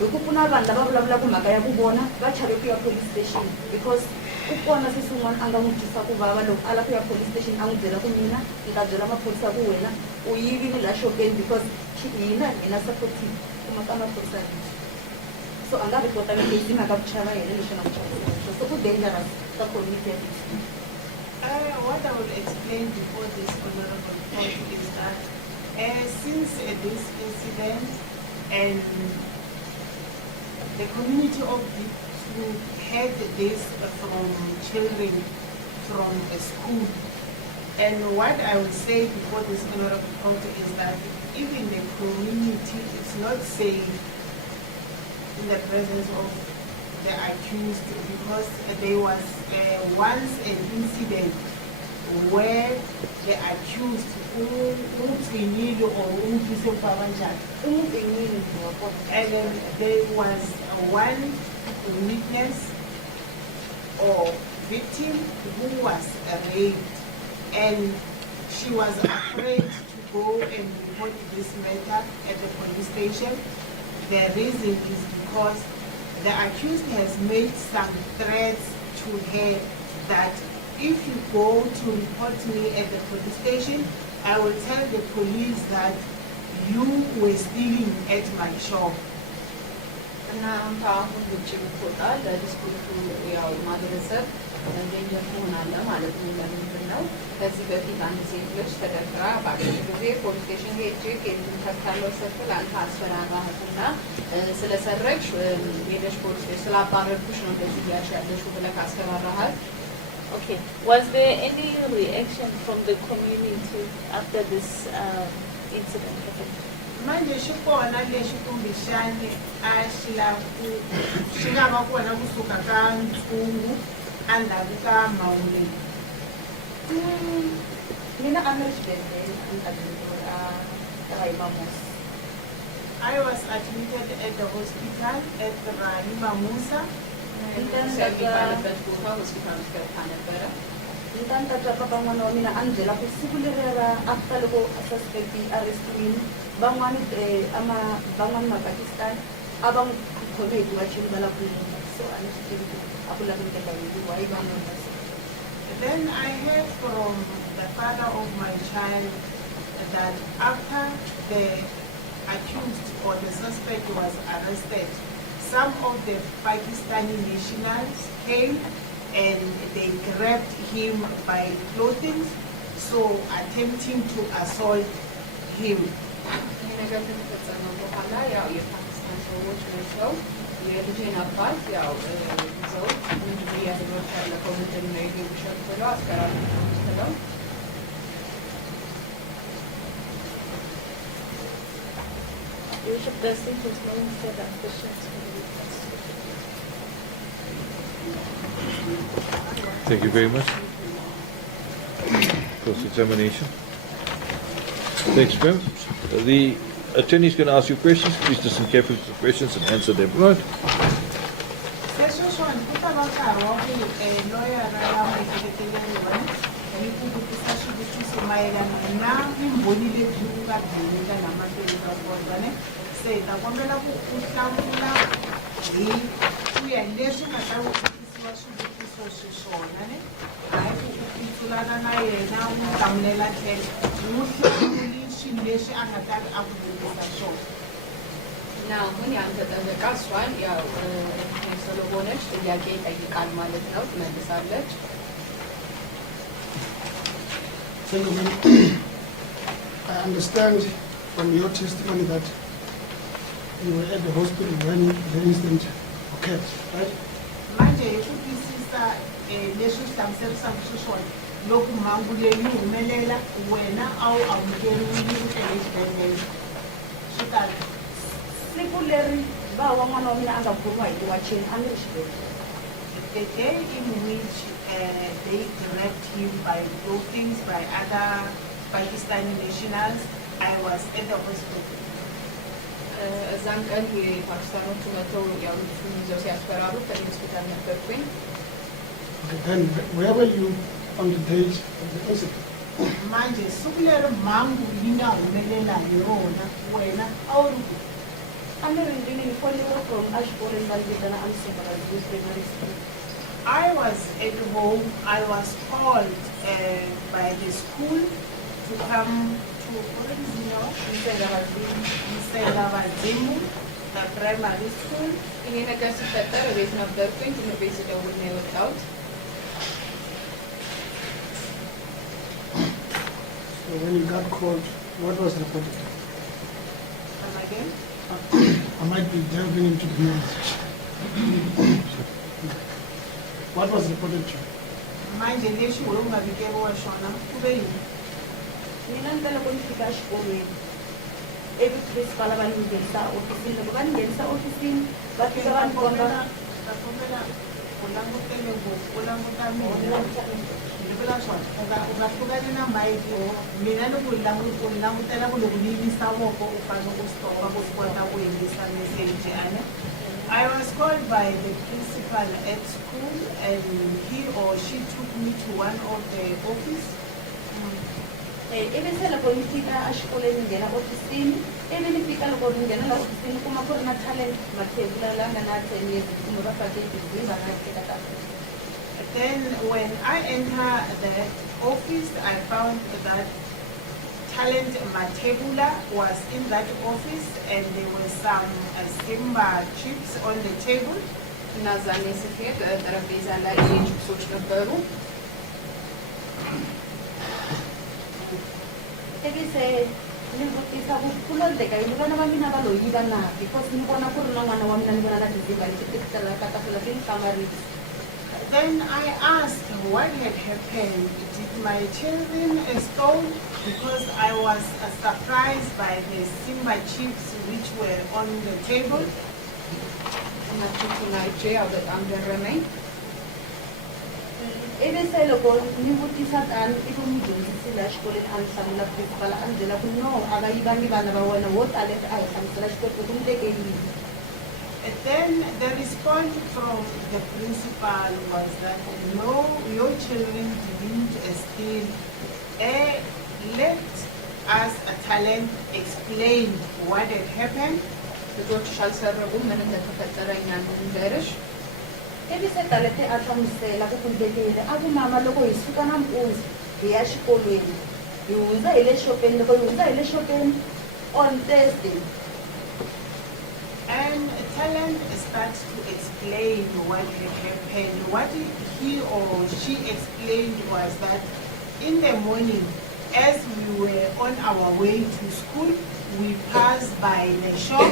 Loko ku na vanhu lava vulavulaka mhaka ya ku vona va chave ku ya police station because ku kona sesi un'wana a nga n'wi twisa ku vava loko a lava ku ya police station a n'wi byela ku mina ni ta byela maphorisa ku wena u yivile la shopeni because hina supportive ku maka maphorisa so a nga ripotanga case mhaka ku chava yena leswi na ku chavisa so ku dangerous ka community ya Diepsloot. What I will explain before this honorable court is that since this incident and the community of Diepsloot had this from children from a school, and what I will say before this honorable court is that even the community is not safe in the presence of the accused because there was once an incident where the accused and there was one witness or victim who was raped and she was afraid to go and report this matter at the police station. The reason is because the accused has made some threats to her that if you go to report me at the police station, I will tell the police that you were stealing at my shop. እና ከአሁን ውጭ ብትወጣ ለዲስኩቱ ያው ማድረሰብ ዴንጀር ትሆናለህ ማለት ነው። ለምንድን ነው ከዚህ በፊት አንድ ሴት ልጅ ተደፍራ ባለች ጊዜ ፖሊስ ስቴሽን ሄጄ ኬዝን ከፍታለሁ ስትል አንተ አስፈራራሃትና ስለሰረቅሽ ሄደሽ ፖሊስ ስላባረርኩሽ ነው እንደዚህ እያልሽ ያለሽው ብለህ አስፈራራሃል። Okay. Was there any reaction from the community after this incident happened? Manje xikona lexi kumbexani a xi nga va kona kusuka ka ntshungu endzhaku ka mahungu leyi. Mina a ni ri xibedhlele enkarhini ra Mamusa. I was admitted at the hospital at Rani Mamusa. የሚባልበት ቦታ ሆስፒታል ውስጥ ገብታ ነበረ። እንኳን ተጨባ በመሆኑ mina አንጀላ ሲጉልረራ አፍተልጎ ሰስፔክት አሬስት ሚን በማን በማን ማፓኪስታን አባም ኮሜዲ ዋችን በላኩ ሶ አንስቲ አቡላ ምንተካይ ወይ ባኖ Then I heard from the father of my child that after the accused or the suspect was arrested, some of the Pakistani nationals came and they grabbed him by clothing, so attempting to assault him. ነገር ከተፈጸመ በኋላ ያው የፓኪስታን ሰዎች መጥተው የልጄን አባት ያው ይዘው ምንድን ነው ያደረጉት ያለከው ምንድን ነው ይሄ ውሸት ብለው አስፈራርተው ብለው Bishop, does it is no further questions for the witness? Thank you very much. Cross-examination. Thanks, ma'am. The attorney is going to ask you questions. Please listen carefully to the questions and answer them. Right. xiswona ne hayi ku pfulana na yena u n'wi hlamulela tlhelo n'wi hlamuli swilo leswi a nga ta ri a ku vutisa swona. Now, when you answer the first one, yeah, Solomonic, the Yaki, I can't manage now, Mandisarlet. Thank you, ma'am. I understand from your testimony that you were at the hospital when the incident occurred, right? Manje hi ku twisisa leswi hlamuserisaka xiswona loko mhangu leyi yi humelela wena a wu amukeriwile u tele xibedhlele swi tala. Siku leri va wa n'wana wa mina a nga khomiwa hi tiwacheni a ni ri xibedhlele. The day in which they grabbed him by dopings by other Pakistani nationals, I was at the hospital. እዛን ቀን የፓኪስታኖቹ መጥተው ያው ይዘው ሲያስፈራሩ ከሆስፒታል ነበርኩኝ። Okay, then where were you on the date of the incident? Manje siku leri mhangu yi nga humelela hi rona wena a wu ri ku. A ni ri ndlwini ni foniwa from axiporeni va ni vitana amsupervisor primary school. I was at home. I was called by the school to come to Msengavadzimu, the primary school. ይሄ ነገር ሲፈጠር ቤት ነበርኩኝ። ትምህርት ቤት ስደውል ነው የወጣሁት። So when you got called, what was reported? Come again? I might be delving into the news. What was reported to you? Manje leswi wewe u nga vikeriwa xona ku ve yini? Mina ni ta loko ni fika exikolweni ivi principal va ni nghenisa ofisini loko va ni nghenisa ofisini va fika va ni komba Ta kombela u langutele ngopfu u languta mina. Ni vula swona u nga hlukani na mayiti mina ni ku langutela ku loko ni yimisa voko u fanele u stopa ku kota ku yimisa meseji ane. I was called by the principal at school and he or she took me to one of the office. ivi se loko ni fika exikolweni ni nghena ofisini ivi ni fika loko ni nghena la ofisini kuma ku ri na talent mathebula la nga na 10 years kumbe va fake degree va nga teka tafula. Then when I enter the office, I found that talent Matebula was in that office and there were some Simba chips on the table. እና ዛኔ ስሄድ ጠረጴዛ ላይ ቺፕሶች ነበሩ። ivi se ni vutisa ku ku londeka yini vana va mina va lo yiva na because ni vona ku ri na n'wana wa mina ni vona na tiziva leti ti tala ka tafula ti ni hlamarisa. Then I asked what had happened. Did my children stole? Because I was surprised by the Simba chips which were on the table. እና ቺፕሱን አይቼ ያው በጣም ገረመኝ። ivi se loko ni vutisa tani ivi mudyondzisi la xikolweni a ni hlamula principal a ni byela ku no a va yivangi vana va wena wo talenta a hi hlamusela xikolweni ku ni teke yini. And then the response from the principal was that no, your children didn't steal. Let us a talent explain what had happened. ልጆችሽ አልሰረቁም፣ ምን እንደተፈጠረ እኛ እንንገርሽ። ivi se talente a hlamusela ku ku ndlekile a ku mama loko hi suka nampundzu hi ya xikolweni hi hundza hi le xopeni loko hi hundza hi le xopeni on Thursday. And talent starts to explain what had happened. What he or she explained was that in the morning, as we were on our way to school, we passed by the shop.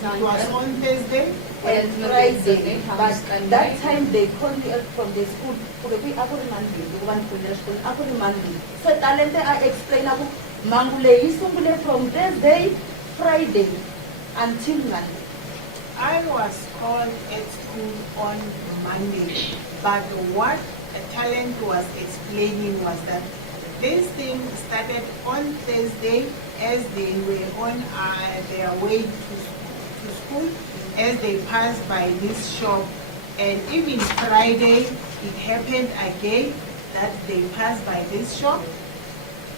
It was on Thursday. And Friday, but that time they called me up from the school. Okay, we are Monday. The one from the school. Aku Monday. So talente I explain aku mangule isungule from Thursday, Friday until Monday. I was called at school on Monday, but what a talent was explaining was that this thing started on Thursday as they were on their way to school, as they passed by this shop, and even Friday it happened again that they passed by this shop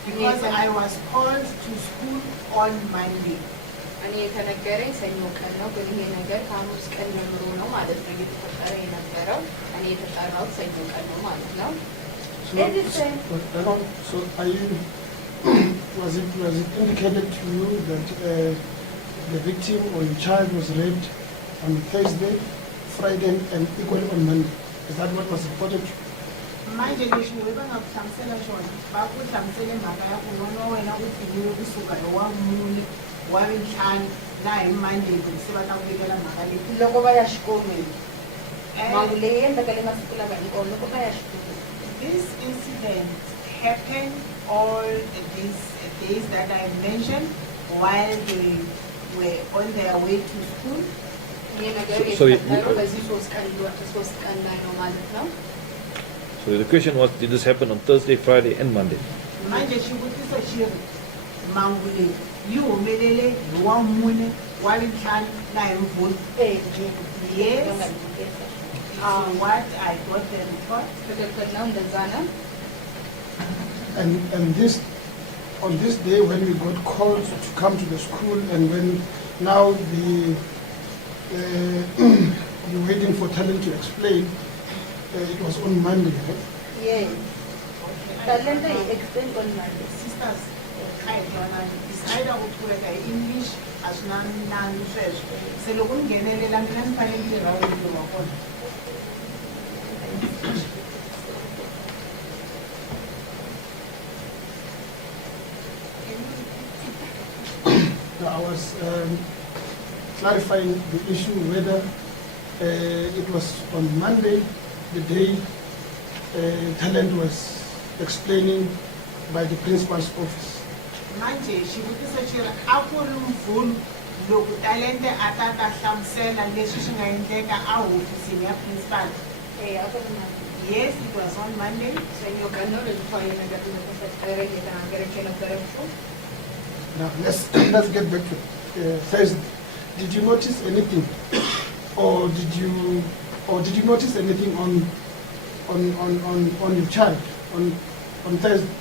because I was called to school on Monday. እኔ የተነገረኝ ሰኞ ቀን ነው፣ ግን ይሄ ነገር ከሐሙስ ቀን ጀምሮ ነው ማለት ነው እየተፈጠረ የነበረው። እኔ የተጠራሁት ሰኞ ቀን ነው ማለት ነው። So are you, was it indicated to you that the victim or your child was raped on Thursday, Friday, and equally on Monday? Is that what was reported? manje leswi we va nga ku hlamusela xona va ku hlamusele mhaka ya ku n'wana wa wena u pfinyiwe kusuka hi wa mune wa vintlhanu na hi Monday ku se va ta ku vekela mhaka leyi loko va ya xikolweni mhangu leyi endleka le masiku lama hinkwawo loko va ya xikolweni. This incident happened all these days that I mentioned while they were on their way to school. ይሄ ነገር So የተፈጠረው በዚህ 3 ቀን ላይ ነው ማለት ነው። So the question was, did this happen on Thursday, Friday, and Monday? Manje xivutiso xi ri mhangu leyi yi humelele hi wa mune wa vintlhanu na hi Mvhulu. Yes, what I got the report. ትክክል ነው፣ እንደዛ ነው። And this, on this day when we got called to come to the school, and when now you're waiting for talent to explain, it was on Monday, right? Yes. Talent I explained on Monday. Sisters, hi, Donna. It's either ukureka English as non sweswo. Se loko ni nghenelela mina ni fanele ni tirha wena wa kona. I was clarifying the issue whether it was on Monday, the day talent was explaining by the principal's office. Manje xivutiso xi ri a ku ri Mvhulu loko talente a ta hlamusela leswi swi nga endleka a hofisini ya principal. Yes, it was on Monday. ሰኞ ቀን ነው ልጅቷ ይሄ ነገር እንደተፈጠረ እየተናገረች የነበረችው። Now let's get back to Thursday. Did you notice anything, or did you notice anything on your child on Thursday?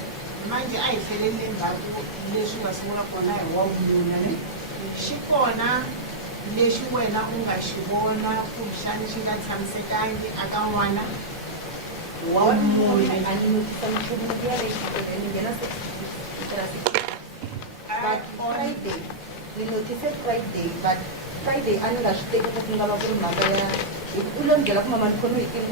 Manje a hi hlelele ndzhaku leswi nga sungula kona hi wa vununa ne xi kona lexi wena u nga xi vona kumbexani xi nga tshamisekangi aka n'wana wa mune. But Friday, we noticed Friday, but Friday I know that she take a thing about mother. If you don't get up, Mama, come with you.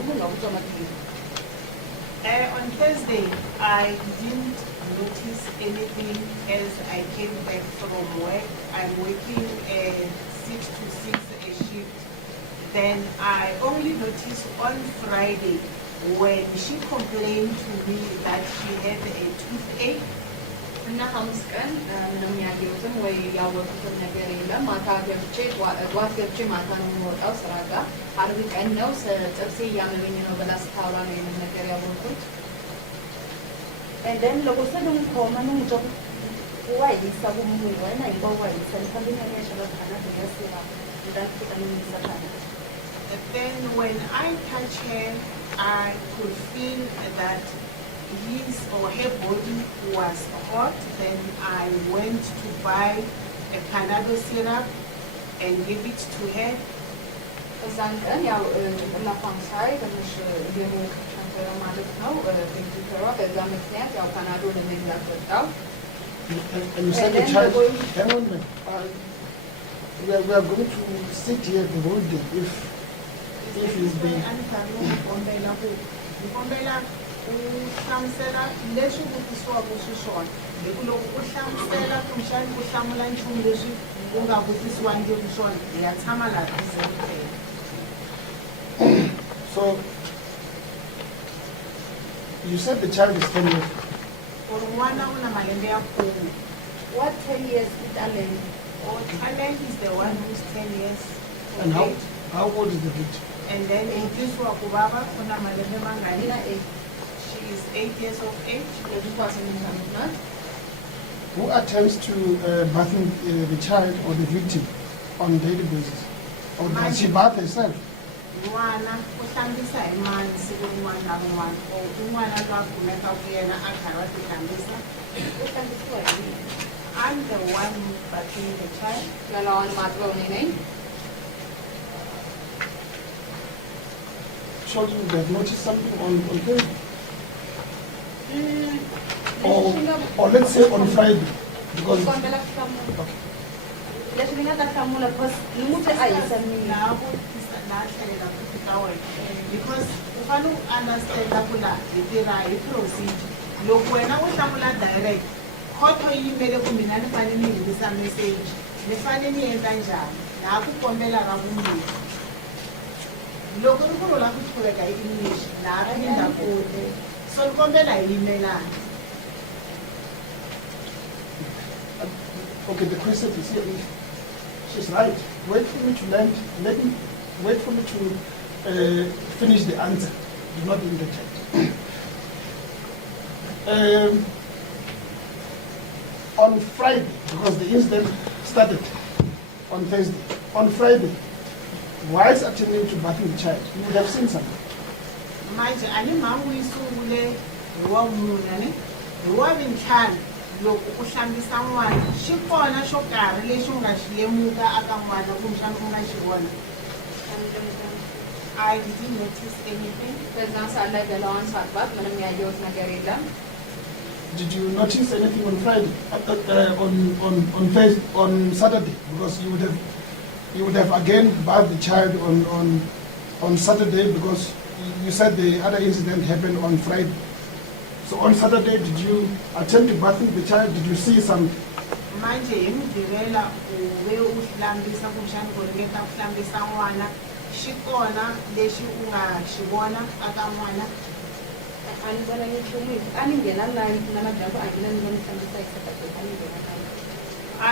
On Thursday, I didn't notice anything as I came back from work. I'm working a 6 to 6 a shift. Then I only noticed on Friday when she complained to me that she had a toothache. እና ሐሙስ ቀን ምንም ያየሁትም ወይ ያወቅሁትም ነገር የለም። ማታ ገብቼ ጠዋት ገብቼ ማታ ነው የምወጣው ስራ ጋር። ዓርብ ቀን ነው ጥርሴ እያመመኝ ነው ብላ ስታወራ ነው ይሄንን ነገር ያወቅሁት። And then logo sa nung koma nung job why sa bumuwa na iba why sa kami na niya siya kana kaya sila dahil kita nung sa kana. Then when I touched her, I could feel that his or her body was hot. Then I went to buy a Panadol syrup and give it to her. እዛን ቀን ያው ጭንቅላቷን ሳይ ትንሽ እየሞቀች ነበረ ማለት ነው ቴምፕሬቸሯ። በዛ ምክንያት ያው ፓናዶል ለመግዛት ወጣሁ። And you said the child, hang on, man. We are going to sit here the whole day if he's being. Hlamusela leswi vutisiwaka xiswona hi ku loko u hlamusela kumbexani u hlamula nchumu leswi u nga vutisiwangiki swona hi ya tshama laha tisenteni. So you said the child is 10 years. Ku ri n'wana u na malembe ya 10. What 10 years is talent? Or talent is the one who's 10 years. And how old is the victim? And then mutisiwa ku vava u na malembe mangani? She is 8 years of age. ልጅቷ 8 ዓመት ናት። Who attempts to bathing the child or the victim on a daily basis? Or does she bath herself? N'wana u hlambisa hi mani siku rin'wana na rin'wana or un'wana loyi a kumeka ku yena a karhi a ti hlambisa. U hlambisiwa hi yini? I'm the one bathing the child. ገላዋን ማጥበው እኔ ነኝ። Children would have noticed something on Facebook. Or let's say on Friday, because Because if I don't understand the procedure, look when I was direct, hot or email of me and finally with some message, the finally and danger, now to Pombela Rabu. Local Korola for a guy English, now in the code. So Pombela email. okay, the question is here if she's right. Wait for me to land. Let me wait for me to finish the answer. Do not interject. On Friday, because the incident started on Thursday. On Friday, whilst attending to bathing the child, you would have seen something. Manje ani mawu isungule ruwamunane ruwavin child loko u hlambisa n'wana xi kona xo karhi lexi u nga xi lemuka aka n'wana kumbexana u nga xi vona. I didn't notice anything. በዛን ሰዓት ላይ ገላዋን ሳጥባት ምንም ያየሁት ነገር የለም። Did you notice anything on Friday? On Thursday, on Saturday, because you would have again bathed the child on Saturday, because you said the other incident happened on Friday. So on Saturday, did you attempt to bathing the child? Did you see some? Manje yimdirela uve uhlambisa kumbexana ku ringeta ku hlambisa n'wana xi kona lexi u nga xi vona aka n'wana. A ni vona nchumu a ni nghena live namadyambu a nghena ni vona hlambisa except a ni nghena live.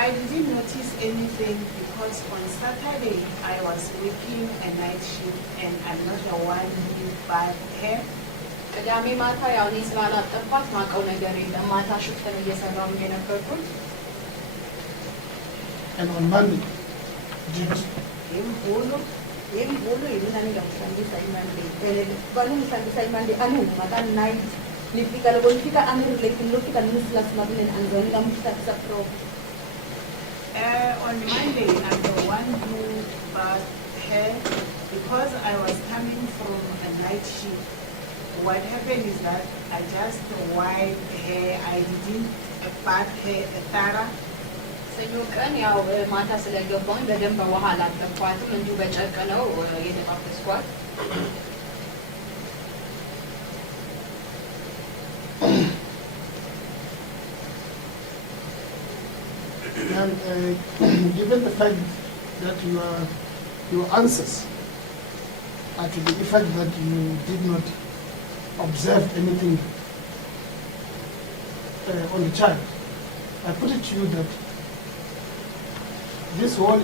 I didn't notice anything because on Saturday I was working a night shift and I'm not the one who bathed her. ቅዳሜ ማታ ያው እኔ ስላላጠፋት ማውቀው ነገር የለም። ማታ ሽፍት ነው እየሰራሁ የነበርኩት። And on Monday, did Imvulu yimina ni ngihlambisa imande. Bani ngihlambisa imande ani ngaka night. Nifika loko nifika anirelate nilofika nislas mabile anzoni ngamhlabisa pro. On Monday I'm the one who bathed her because I was coming from a night shift. What happened is that I just wiped her. I didn't bath her thorough. ሰኞ ቀን ያው ማታ ስለገባሁኝ በደንብ ውሃ አላጠብኳትም። እንዲሁ በጨርቅ ነው የደባበስኳት። And given the fact that your answers are to the effect that you did not observe anything on the child, I put it to you that this whole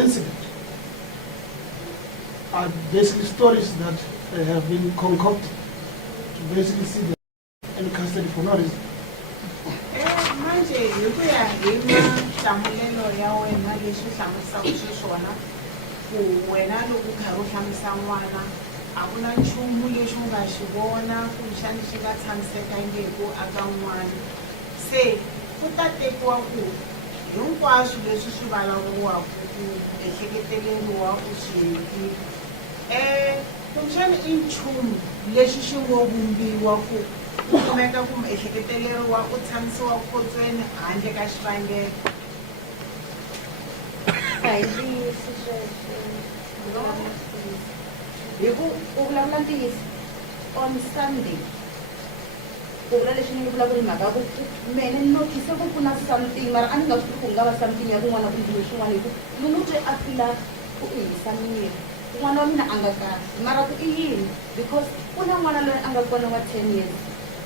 incident are basically stories that have been concocted to basically see them in custody for no reason. Manje hi ku ya hi mahlamulelo ya wena leswi hlamusaka xiswona ku wena loko u karhi u hlamisa n'wana a ku na nchumu lexi u nga xi vona kumbexani xi nga tshamisekangeku aka n'wana. Se ku ta tekiwa ku hinkwaswo leswi swi vulavuriwaka ku ehleketeleriwa u swi hetile. Kumbexani i nchumu lexi xi ngo vumbiwa ku u kumeka ku miehleketeleriwa u tshamisiwa khotsweni handle ka xivangelo. A hi ntiyiso sweswo. Hi ku u vulavula ntiyiso on Sunday. Ku vula leswi ni vulavula hi mhaka ku mene ni notice ku ku na something mara a ni nga swi tivi ku nga va something ya kun'wana kumbe leswin'wana hi ku ni n'wi twe a fila ku u hisa miri. N'wana wa mina a nga kahle mara ku i yini because ku na n'wana loyi a nga kona wa 10 years.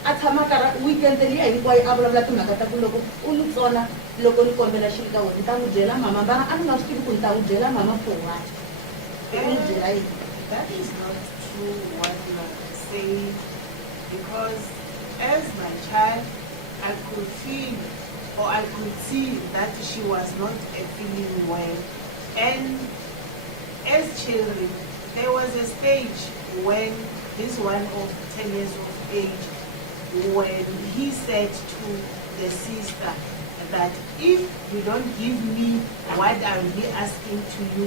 A tshama karhi weekend liya hinkwayo a vulavula timhaka ta ku loko u ni tsona loko ni kombela xilo ka wena ni ta n'wi byela mama mara a ni nga swi tivi ku ni ta n'wi byela mama for what. That is not true what you are saying because as my child I could feel or I could see that she was not feeling well, and as children there was a stage when this one of 10 years of age when he said to the sister, that if you don't give me what I will be asking to you,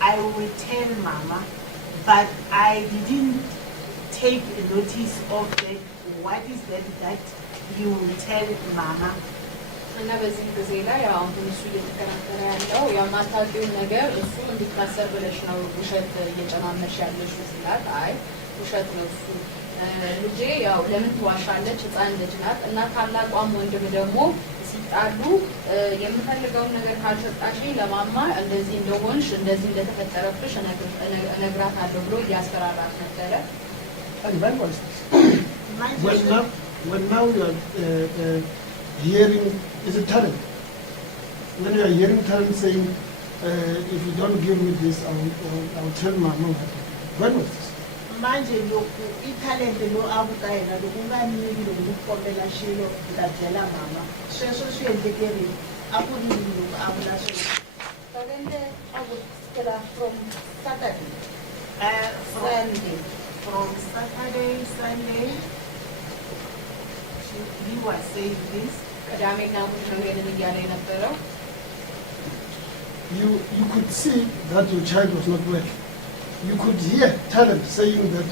I will tell Mama, but I didn't take notice of that. What is that you will tell Mama? እና በዚህ ጊዜ ላይ አሁን እሱ እየተከራከረ ያለው ያው ማታውቂውን ነገር እሱ እንዲታሰር ብለሽ ነው ውሸት እየጨማመርሽ ያለሽው ስላት፣ አይ ውሸት ነው እሱ ልጄ ያው ለምን ትዋሻለች? ህፃን ልጅ ናት እና ታላቋም ወንድም ደግሞ ሲጣሉ የምፈልገውን ነገር ካልሰጣሽኝ ለማማ እንደዚህ እንደሆንሽ እንደዚህ እንደተፈጠረብሽ እነግራታለሁ ብሎ እያስፈራራት ነበረ። When now you are hearing, is it talent? When you are hearing talent saying, if you don't give me this, I will tell my mom. When was this? Manje lokhu italente lo akukayena lokunganiki lokukhomela shilo ngadlela mama sweswo swi endlekeri akunini lokhu akulaswo Talente akusikela from Saturday. Sunday. From Saturday, Sunday, he was saying this. ቅዳሜና እሑድ ነው ይሄንን እያለ የነበረው። You could see that your child was not well. You could hear talent saying that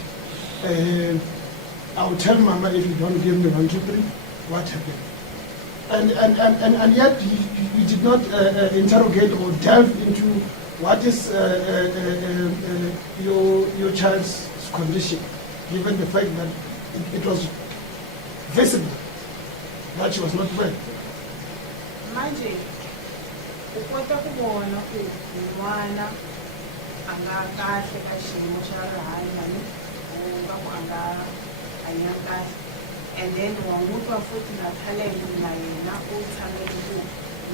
I will tell Mama if you don't give me 1, 2, 3, what happened? And yet you did not interrogate or delve into what is your child's condition, given the fact that it was visible that she was not well. Manje ukota kubona ku n'wana anga kahle ka xiyimo xa rihanyo nga ku anga hanya kahle, and then wangutwa futhi na talent na yena u tshamele ku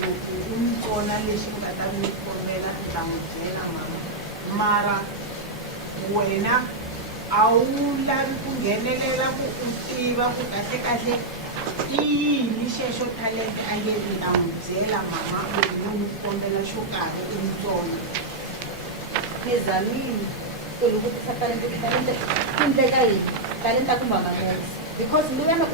loko u n'wi vona lexi nga ta n'wi khomela u ta n'wi byela mama, mara wena a wu lavi ku nghenelela ku u tiva ku kahle kahle i yini xexo talent a nge ni na n'wi byela mama loko u n'wi kombela xo karhi u ntsongo. Ngizamile ku lokutisa talente tindleka yini talenta ku mama ngezi because luyana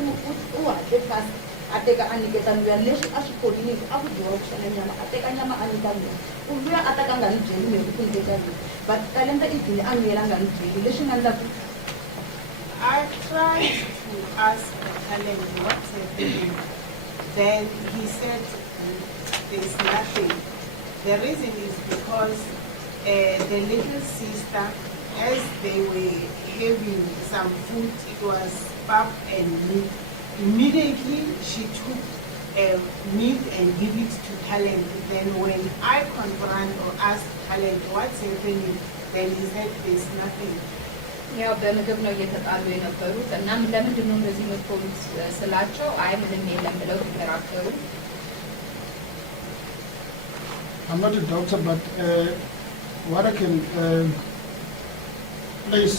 u hatle fast a teka a nyiketa luya leswi a swi kholiniki a ku dyiwa ku xana nyama a teka nyama a nyika luya ku luya a ta ka nga ni byeli mehe ku ndleka yini but talenta i dlile a miyela nga ni byeli leswi nga endlaku. I tried to ask the talent what's happening. Then he said there's nothing. The reason is because the little sister, as they were having some food, it was pap and meat. Immediately she took meat and give it to talent. Then when I confront or ask talent what's happening, then he said there's nothing. ያው በምግብ ነው እየተጣሉ የነበሩት እና ለምንድን ነው እንደዚህ የምትሆኑት ስላቸው አይ ምንም የለም ብለው ተከራከሩ። I'm not a doctor, but what I can place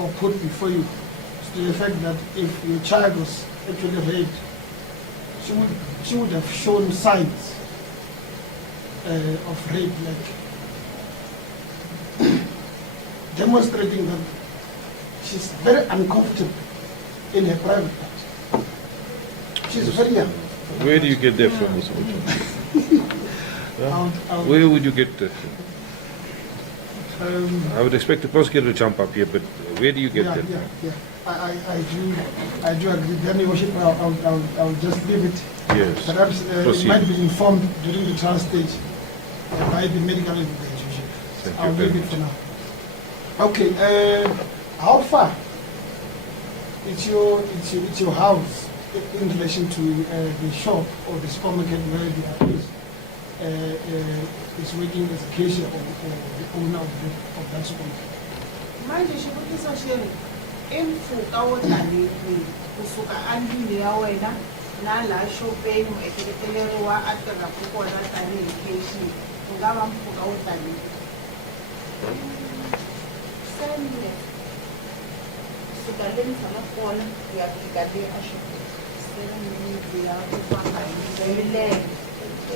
or put before you is to the fact that if your child was actually raped, she would have shown signs of rape, like demonstrating that she's very uncomfortable in her private part. She's very young. Where do you get that from, Mr. Mutu? Where would you get that from? I would expect the prosecutor to jump up here, but where do you get that from? I do agree. Then, Your Worship, I'll just leave it. Yes. Perhaps it might be informed during the trial stage by the medical evidence, Your Worship. I'll leave it for now. Okay, how far is your house in relation to the shop or the supermarket where the artist is working as a cashier or the owner of that supermarket? Manje xivutiso xi ri i mpfhuka wo tanihi kusuka andlwini ya wena na laha xopeni muehleketeleriwa a tirhaka kona tanihi cashier ku nga va mpfhuka wo tanihi 7 minutes. Kusuka le ni tshama kona ku ya fika le a xopeni 7 minutes ya ku famba hi milenge.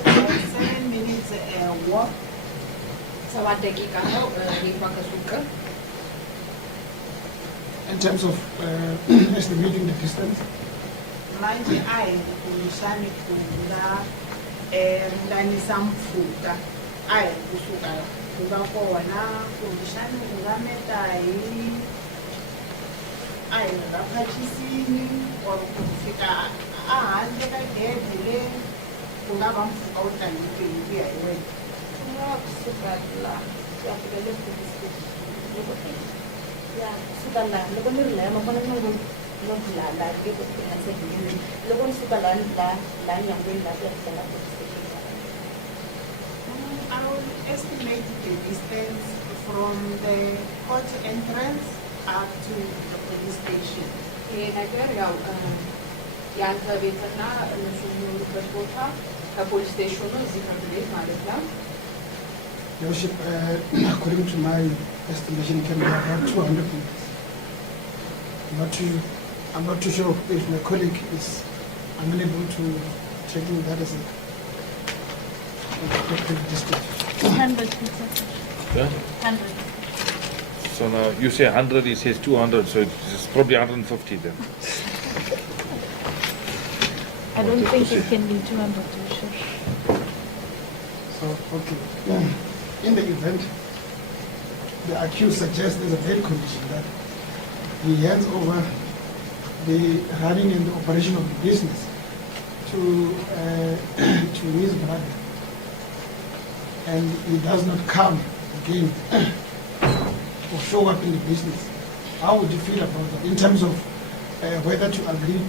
7 minutes walk. 7 ደቂቃ ነው ሪባ ከሱቅ In terms of estimating the distance? manje a hi kumbexani ku nga ringanisa mpfhuka a hi kusuka ku va kona kumbexani ku nga meta hi a hi nga phachisini or ku fika a handle ka gede le ku nga va mpfhuka wo tanihi kwihi ku ya hi wena. Kusuka la ya fika le police station loko ya kusuka la loko ni ri laya makona no la ke ko ina se ni loko ni suka la nyangweni la ya fika la police station. I will estimate the distance from the court entrance up to the police station. ይሄ ነገር ያው የአንተ ቤትና እነሱ የሚኖሩበት ቦታ ከፖሊስ ስቴሽኑ እዚህ ፍርድ ቤት ማለት ነው። Your Worship, according to my estimation, can be about 200 meters. I'm not too sure if my colleague is amenable to taking that as a distance. 100 meters. Yeah? 100. So now you say 100, he says 200, so it's probably 150 then. I don't think it can be 200 to be sure. So, okay. In the event, the accused suggests there's a bail condition that he hands over the running and the operation of the business to his brother, and he does not come again or show up in the business. How would you feel about that in terms of whether to agree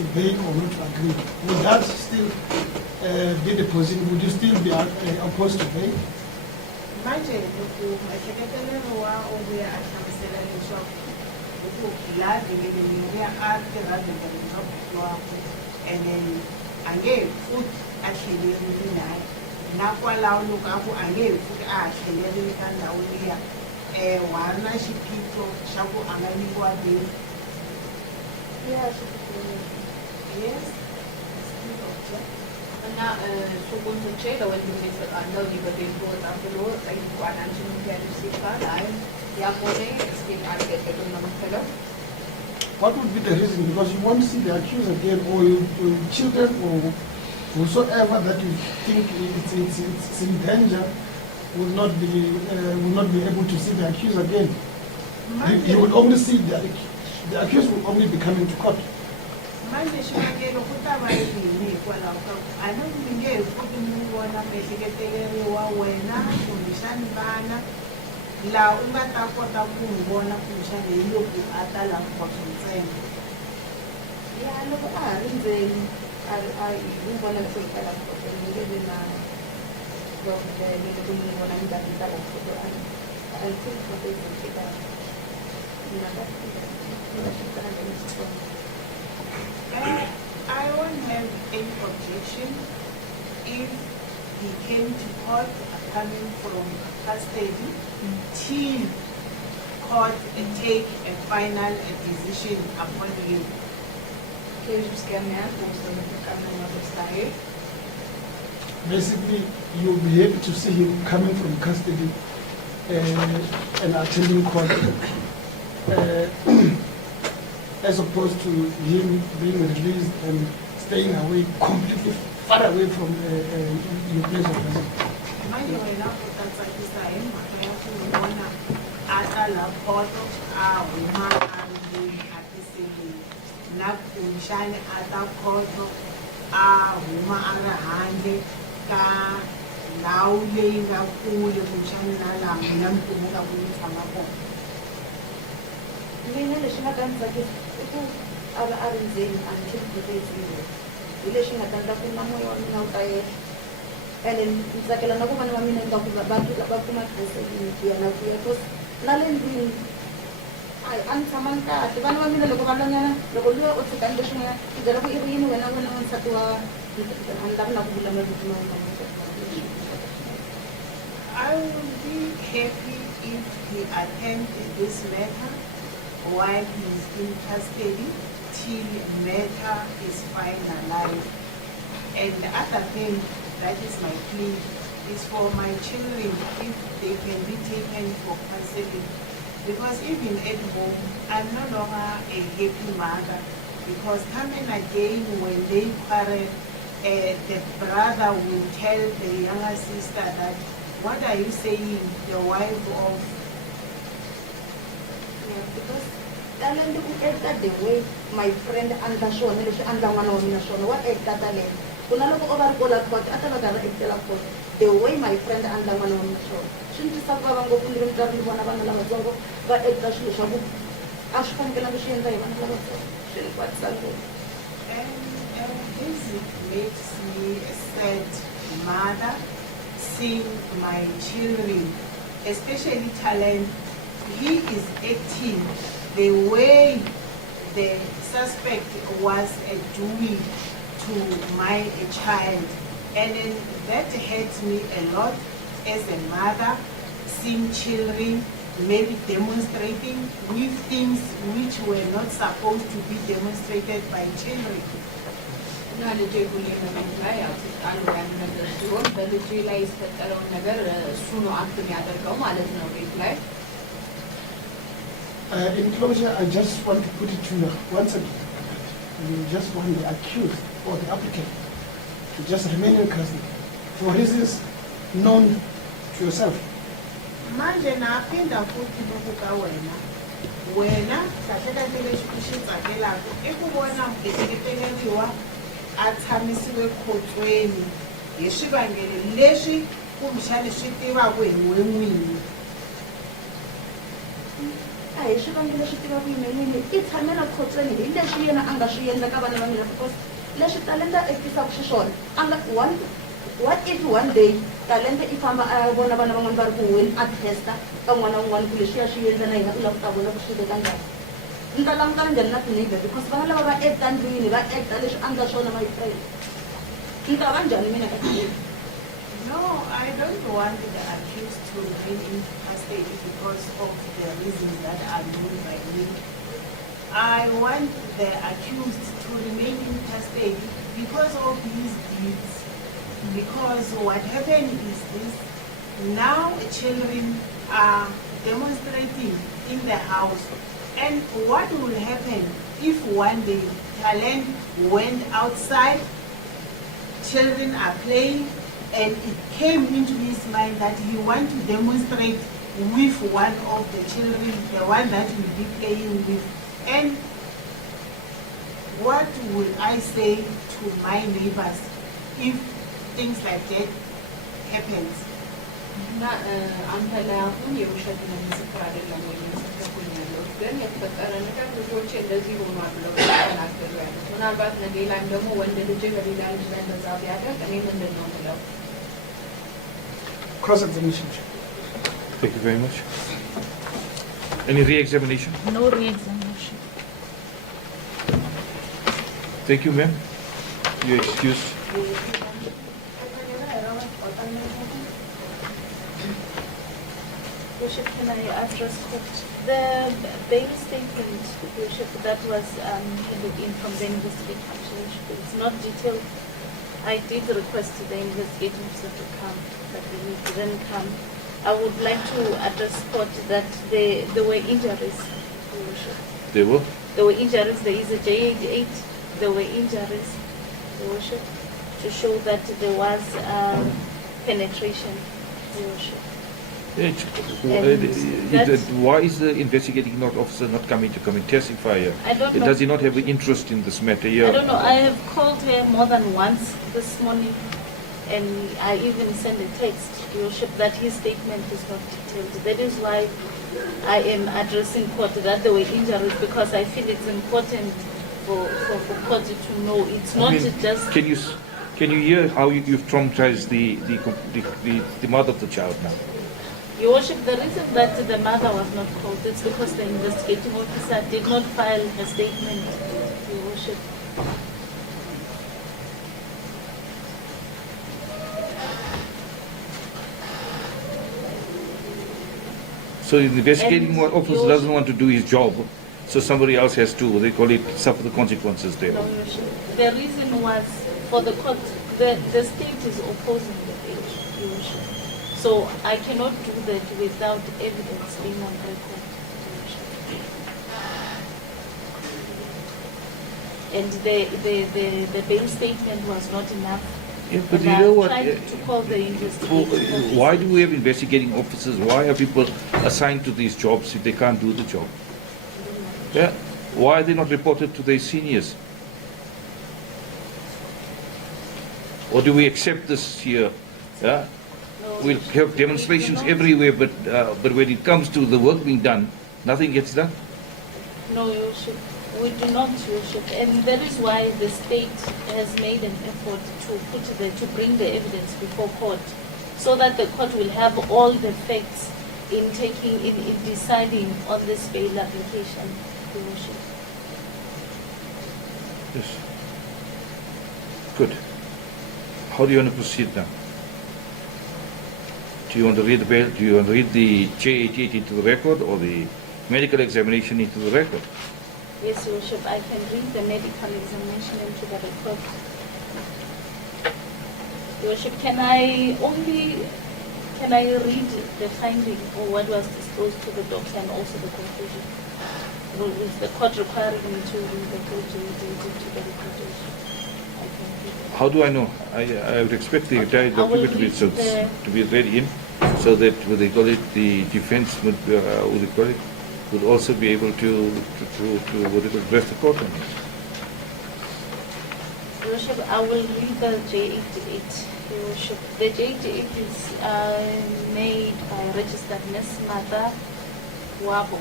to bail or not to agree? Would that still be the position? Would you still be opposed to bail? Manje loko maehleketelo o vuya a hlamusela leswaku loko laha vhengeleni leri a tirha vhengeleni ra buti wakwe and then a nge he pfuki a tlhelerile na kwalaho loko a ku a nge he pfuki a ha tlhelerile ka ndhawu liya wa ha ri na xiphiqo xa ku a nga nyikiwa beli. Yes. Yes. እና ሱቁን ትቼ ለወንድሜ እሰጣለሁ እኔ በቤት ብወጣ ብሎ ጠይቋል። አንቺ ምን ትያለሽ ሲባል አይ ያም ሆነ እስኪ አልገደዱም ነው የምትለው። What would be the reason? Because you want to see the accused again, or your children, or whosoever that you think it's in danger will not be able to see the accused again. You will only see the accused will only be coming to court. Manje xivangelo ku ta va yini hikwalaho ka ku a no mi nge he pfuki mi vona miehleketeleri wa wena kumbexani vana laha u nga ta kota ku n'wi vona kumbexani hi loko a ta lava swintsengo. Ya loko a ha ri ndzeni a hi vona leswi hi kalaka kota ni nge vi na problem loko ni vona mi nga ri ta photo I think photo is eka na ka I won't have any objection if he came to court coming from custody till court take a final decision upon him. Basically, you'll be able to see him coming from custody and attending court, as opposed to him being released and staying away, completely far away from your place of residence. Manje wena u ta tsakisa hi mhaka ya ku n'wi vona a ta la photo a huma a ri a tiseleni na kumbexani a ta photo a huma a ri handle ka ndhawu leyi nga kule kumbexani na laha mina mi kumeka ku ni tshama kona. Mina lexi nga ta ni tsakisa I ku a va a ri ndzeni until photo yi tswile hi lexi nga ta endla ku na moya wa mina wu ta yehla and then ni tsakela na ku vana va mina ingaku va kuma counseling ku ya na ku ya because na le ndlwini a ni tshamani kahle vana va mina loko va lwanyana loko luya u tshikani leswin'wanyana i byela ku i ri yini wena n'wansati wa a ni lavi na ku vula mavito ma I would be happy if he attended this matter while he is in custody till matter is finalized. And the other thing that is my plea is for my children if they can be taken for counseling. Because even at home, I'm no longer a happy mother. because time and again when they quarrel, the brother will tell the younger sister that, what are you saying, the wife of... Yeah, because talent ku ekta the way my friend anda shona leswi anda n'wana wa mina swona wa ekta talent ku na loko o va ri kola court a ta va karhi ektela court the way my friend anda n'wana wa mina swona swi ndzi tisa ku vava ngopfu ni ri mutswari ni vona vana lavatsongo va ekta swilo swa ku a swi fanekelanga swi endla hi vana lavatsongo swi ni kwatisa ngopfu. And this makes me a sad mother seeing my children, especially talent. He is acting the way the suspect was doing to my child, and then that hurts me a lot as a mother, seeing children maybe demonstrating with things which were not supposed to be demonstrated by children. እና ልጄ ሁሌ መመት ላይ ያው አሉ ያን ነገር ሲሆን በልጄ ላይ የተፈጠረውን ነገር እሱ ነው አክት የሚያደርገው ማለት ነው ቤት ላይ። In closure, I just want to put it to you once again. We just want the accused or the applicant to just remain in custody for reasons known to yourself. Manje naphinda futhi lokuka wena kahle leswi u xi tsakelaka I ku vona muehleketeliwa a tshamisiwe khotsweni hi swivangelo leswi kumbexani swi tivaka hi we n'wini. A hi swivangelo leswi tivaka hi n'wini I tshamela khotsweni hi leswi yena a nga swi endla ka vana va mina because leswi talenta ekisaka xiswona a nga what if one day talenta I famba a vona vana van'wana va ri ku huweni a testa ka n'wana wun'wana ku leswi ya swi endla na hina u lava ku ta vona ku swi veka njhani ni ta langutana njhani na tineighbor because vana lava va ekta ndlwini va ekta leswi a nga swona my friend ni ta va njhani mina ka tineighbor. No, I don't want the accused to remain in custody because of the reasons that are known by me. I want the accused to remain in custody because of his deeds. Because what happened is this, now children are demonstrating in the house. And what will happen if one day talent went outside, children are playing, and it came into his mind that he wants to demonstrate with one of the children, the one that will be playing with. And what will I say to my neighbors if things like that happens? እና አንተ ላይ አሁን የውሸት ነው ምስክር አይደለም ወይ ምስክር ያለው ግን የተፈጠረ ነገር ልጆቼ እንደዚህ ሆኗል ብለው ተናገሩ ያሉት ምናልባት ነገ ላይም ደግሞ ወንድ ልጅ በሌላ ልጅ ላይ እንደዛ ቢያደርግ እኔ ምንድን ነው የምለው? Cross-examination. Thank you very much. Any re-examination? No re-examination. Thank you, ma'am. You're excused. Bishop, can I address the bail statement, Bishop, that was handed in from the investigating officer? It's not detailed. I did request the investigating officer to come, but he didn't come. I would like to address court that there were injuries, Bishop. There were? There were injuries. There is a J88. There were injuries, Bishop, to show that there was penetration, Bishop. Why is the investigating officer not coming to come and testify here? I don't know. Does he not have an interest in this matter here? I don't know. I have called her more than once this morning, and I even sent a text to your worship that his statement is not detailed. That is why I am addressing court that there were injuries, because I feel it's important for court to know. It's not just... Can you hear how you've traumatized the mother of the child now? Your worship, the reason that the mother was not called is because the investigating officer did not file a statement, Your worship. So the investigating officer doesn't want to do his job, so somebody else has to, they call it, suffer the consequences there. No, Your worship. The reason was for the court, the state is opposing the bail, Your worship. So I cannot do that without evidence being on record. and the bail statement was not enough. Yeah, but And you I know what? tried to call the investigating Why officer. do we have investigating officers? Why are people assigned to these jobs if they can't do the job? Yeah. Why are they not reported to their seniors? Or do we accept this here? Yeah. No, We'll have demonstrations we do not- everywhere, but when it comes to the work being done, nothing gets done. No, Your Worship, we do not, Your Worship, and that is why the state has made an effort to bring the evidence before court, so that the court will have all the facts in deciding on this bail application, Your Worship. Yes. Good. How do you want to proceed now? Do you want to read the bail? Do you want to read the J88 into the record or the medical examination into the record? Yes, Your Worship, I can read the medical examination into the record. Your Worship, can I read the finding or what was disclosed to the doctor and also the conclusion? Or is the court requiring me to read the whole J88 to the record? I can read it. How do I know? I would expect the entire I will document to be, read to be read in, so that what they call it, the defense would, what they call it, would also be able to what they call address the court on it. Your Worship, I will read the J88. Your Worship, the J88 is made by registered Miss Mata Wabo.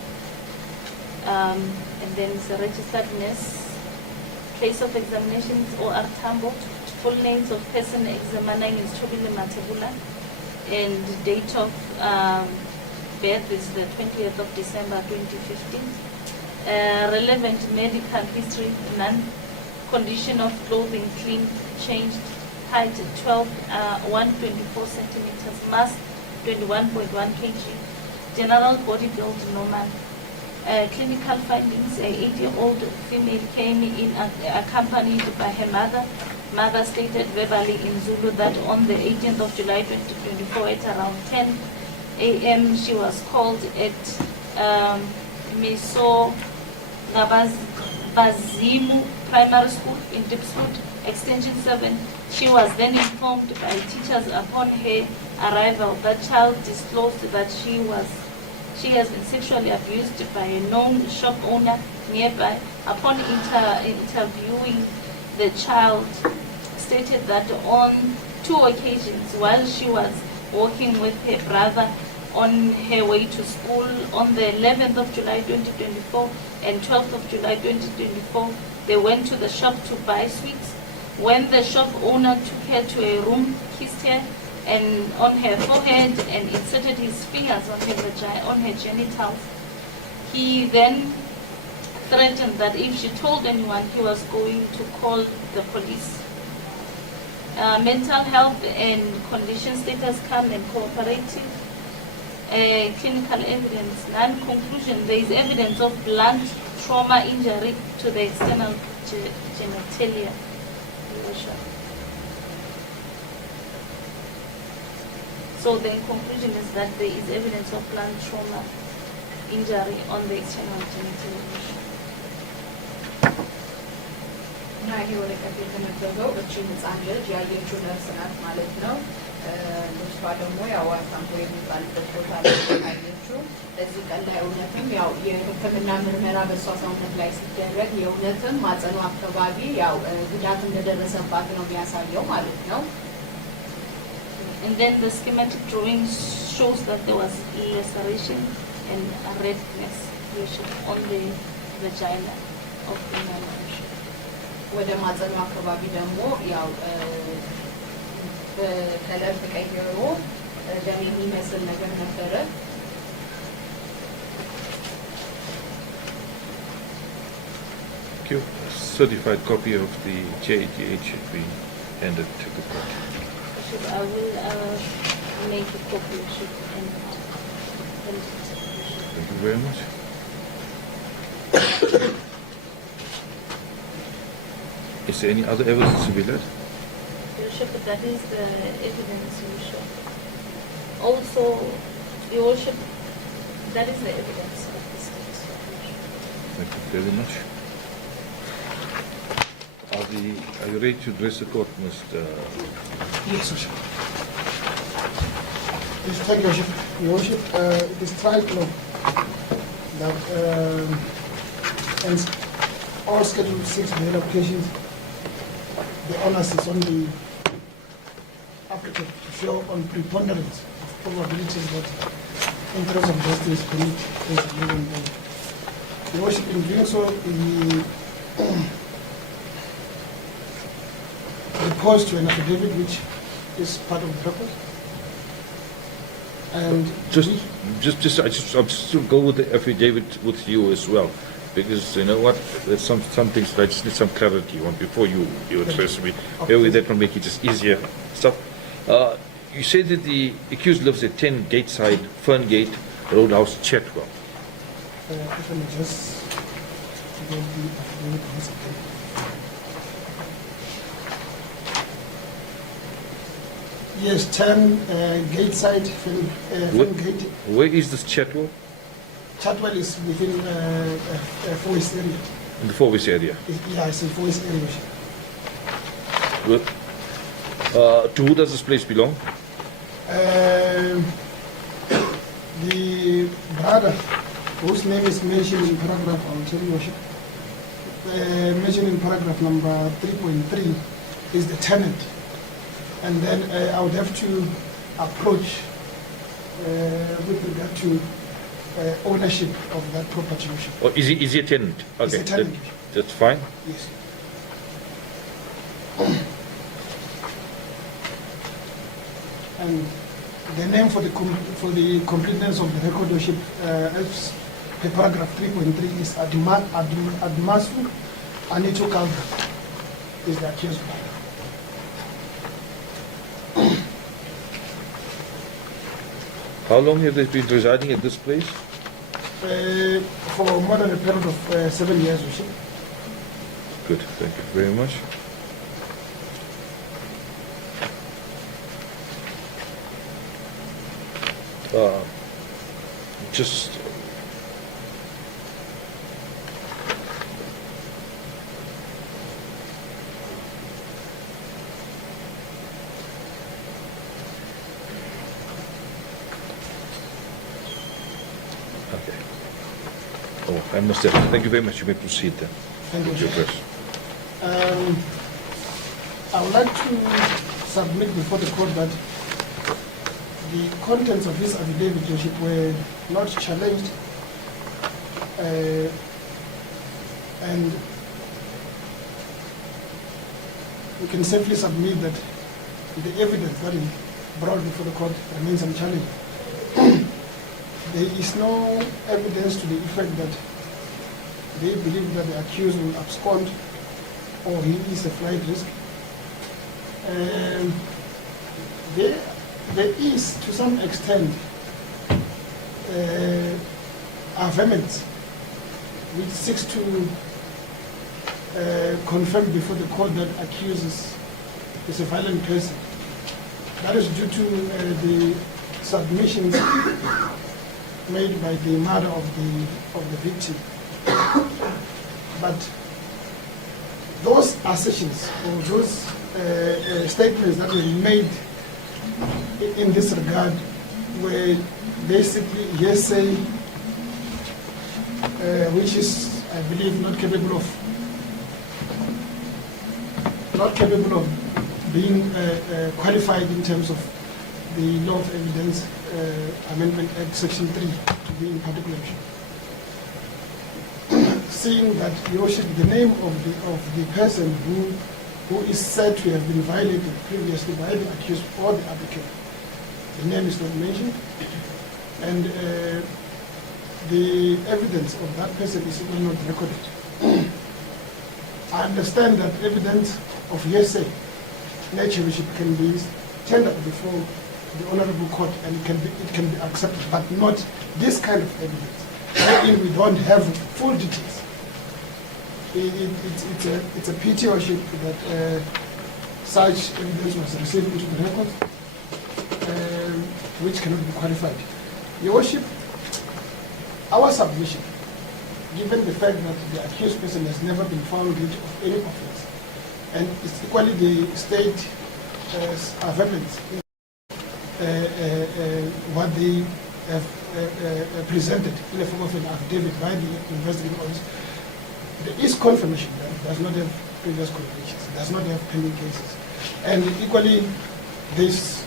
And then it's a registered nurse. Place of examinations or Artambo. Full names of person examining is Chobile Matebula. And date of birth is the 20th of December 2015. Relevant medical history, none. Condition of clothing, clean, changed. Height 124 centimeters. Mass 21.1 kg. General body build normal. Clinical findings, a 8-year-old female came in accompanied by her mother. Mother stated verbally in Zulu that on the 18th of July 2024 at around 10 a.m. she was called at Miso Bazimu Primary School in Diepsloot, Extension 7. She was then informed by teachers upon her arrival that child disclosed that she has been sexually abused by a known shop owner nearby. Upon interviewing the child, stated that on 2 occasions while she was walking with her brother on her way to school on the 11th of July 2024 and 12th of July 2024, they went to the shop to buy sweets. When the shop owner took her to a room, kissed her and on her forehead and inserted his fingers on her genitals. He then threatened that if she told anyone, he was going to call the police. Mental health and condition status calm and cooperative. Clinical evidence, non-conclusion. There is evidence of blunt trauma injury to the external genitalia. So the conclusion is that there is evidence of blunt trauma injury on the external genitalia. እና ይሄ ወረቀት የተነበበው እቺ ህፃን ልጅ ያየችው ነርስ ናት ማለት ነው። ልጅቷ ደግሞ ያው አሳምቦ የሚባልበት ቦታ ላይ ያየችው። እዚህ ቀን ላይ እውነትም ያው የሕክምና ምርመራ በሷ ሰውነት ላይ ሲደረግ የእውነትም ማጸኑ አካባቢ ያው ጉዳት እንደደረሰባት ነው የሚያሳየው ማለት ነው። And then the schematic drawing shows that there was laceration and a redness on the vagina of the man. ወደ ማጸኑ አካባቢ ደግሞ ያው በከለር ተቀይሮ ደም የሚመስል ነገር ነበረ። Certified copy of the J88 should be handed to the court. I will make a copy and Thank you very much. Is there any other evidence to be led? Your Worship, that is the evidence, Your Worship. Also, Your Worship, that is the evidence of this case. Thank you very much. Are you ready to address the court, Mr. Yes, Your Worship. Yes, thank you, Your Worship. Your Worship, it is trial law that and all Schedule 6 bail applications, the onus is on the applicant to show on preponderance of probabilities that interest of justice permit is given bail. Your Worship, in doing so, he reports to an affidavit which is part of the record. And I'll just go with the affidavit with you as well, because you know what, there's some things that I just need some clarity on before you address me. Maybe that will make it just easier stuff. You say that the accused lives at 10 Gateside, Ferngate, Roadhouse, Chetwell. If I may just go the affidavit once again. Yes, 10 Gateside, Ferngate. Where is this Chetwell? Chatwell is within Forest area. In the Forest area. Yeah, it's in Forest area. Good. To who does this place belong? The brother, whose name is mentioned in paragraph, I'll tell you, Worship, mentioned in paragraph number 3.3, is the tenant. And then I would have to approach with regard to ownership of that property. Worship. Or is he a tenant? Okay, He's a tenant. that's fine. Yes. And the name for the completeness of the record, Worship, as per paragraph 3.3 is Admasu Anito Kalga is the accused brother. How long have they been residing at this place? For more than a period of 7 years, Worship. Good, thank you very much. Just okay. Oh, I must have. Thank you very much. You may proceed then. Thank you, With your Worship. address. I would like to submit before the court that the contents of this affidavit, Worship, were not challenged, and we can safely submit that the evidence that is brought before the court remains unchallenged. There is no evidence to the effect that they believe that the accused will abscond or he is a flight risk. There is, to some extent, affidavits which seeks to confirm before the court that accuses is a violent person. That is due to the submissions made by the mother of the victim. But those assertions or those statements that were made in this regard were basically hearsay, which is, I believe, not capable of being qualified in terms of the Law of Evidence Amendment Act Section 3 to be in particular. Seeing that, Your Worship, the name of the person who is said to have been violated previously by the accused or the applicant, the name is not mentioned, and the evidence of that person is not recorded. I understand that evidence of hearsay nature, Worship, can be tendered before the Honorable Court and it can be accepted, but not this kind of evidence, wherein we don't have full details. It's a pity, Worship, that such evidence was received into the record, which cannot be qualified. Your Worship, our submission, given the fact that the accused person has never been found guilty of any offense, and it's equally the state affidavits, what they have presented in the form of an affidavit by the investigating officer. There is confirmation that it does not have previous convictions, it does not have pending cases, and equally there's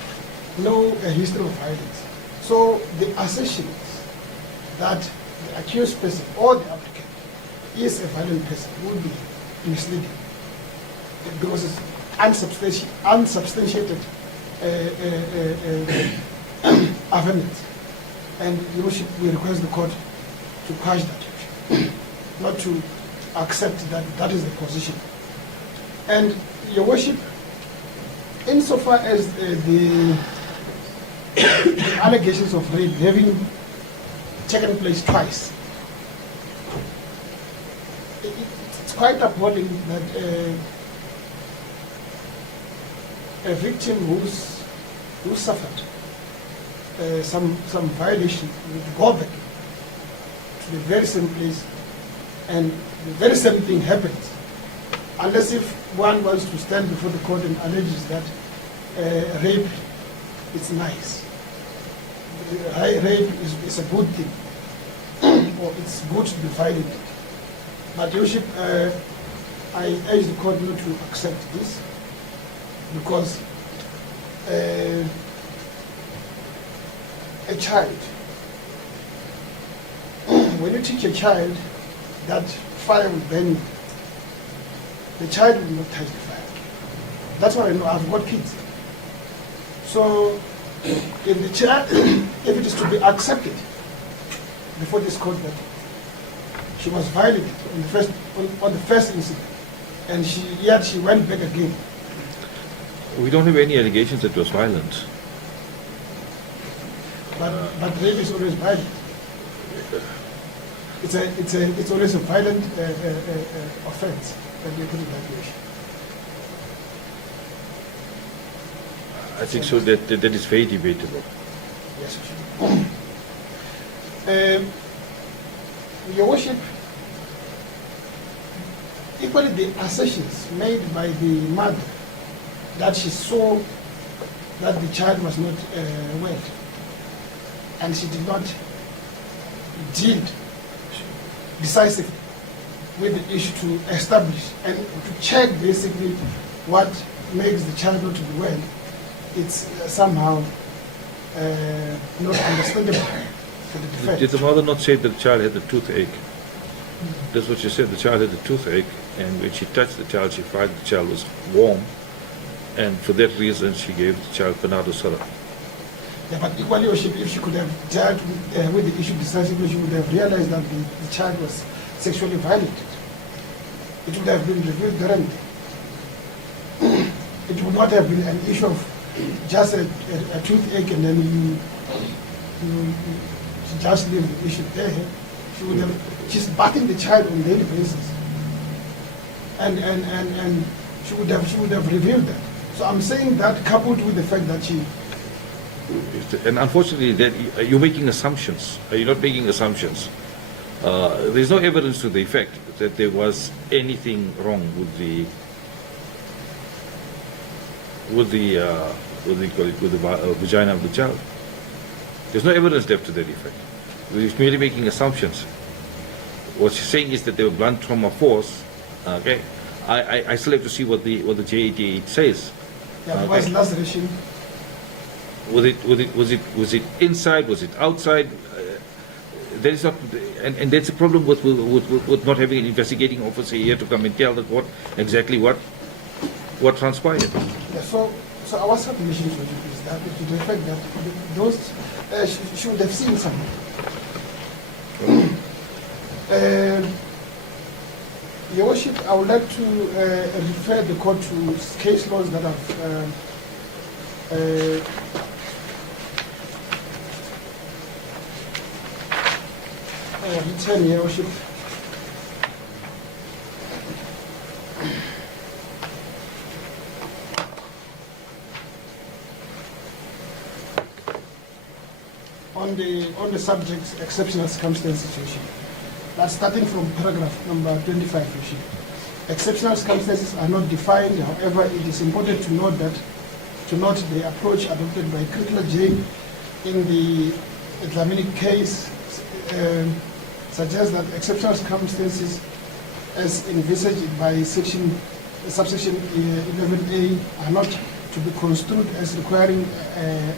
no history of violence. So the assertions that the accused person or the applicant is a violent person would be misleading because it's unsubstantiated evidence. And Your Worship, we request the court to quash that, not to accept that that is the position. And Your Worship, insofar as the allegations of rape having taken place twice, it's quite appalling that a victim who suffered some violation would go back to the very same place and the very same thing happens, unless if one wants to stand before the court and alleges that rape is nice. Rape is a good thing, or it's good to be violent. But Your Worship, I urge the court not to accept this, because a child, when you teach a child that fire will burn you, the child will not touch the fire. That's what I know. I've got kids. So if the child, if it is to be accepted before this court that she was violated on the first incident, and yet she went back again. We don't have any allegations that it was violent. But rape is always violent. It's always a violent offense that we put in that way. I think so that is very debatable. Yes, Your Worship, equally the assertions made by the mother that she saw that the child was not well, and she did not deal decisively with the issue to establish and to check basically what makes the child not to be well, it's somehow not understandable for the defense. Did the mother not say that the child had a toothache? That's what she said, the child had a toothache, and when she touched the child, she found the child was warm, and for that reason she gave the child Panado syrup. Yeah, but equally, Your Worship, if she could have dealt with the issue decisively, she would have realized that the child was sexually violated. It would have been revealed thereafter. It would not have been an issue of just a toothache and then you just leave the issue there. She's bathing the child on a daily basis. And she would have revealed that. So I'm saying that coupled with the fact that she... And unfortunately, that you're making assumptions. You're not making assumptions. There's no evidence to the effect that there was anything wrong with the vagina of the child. There's no evidence left to that effect. We're merely making assumptions. What she's saying is that there were blunt trauma force. Okay, I still have to see what the JAD says. Yeah, it was laceration. Was it inside? Was it outside? There is not, and that's a problem with not having an investigating officer here to come and tell the court exactly what transpired. Yeah, so our submission to you is that to the fact that those she would have seen something. Your Worship, I would like to refer the court to case laws that have written, Your Worship. On the subject exceptional circumstance situation. That's starting from paragraph number 25, Your Worship. Exceptional circumstances are not defined. However, it is important to note the approach adopted by Critical J in the Dlamini case suggests that exceptional circumstances, as envisaged by subsection 11A, are not to be construed as requiring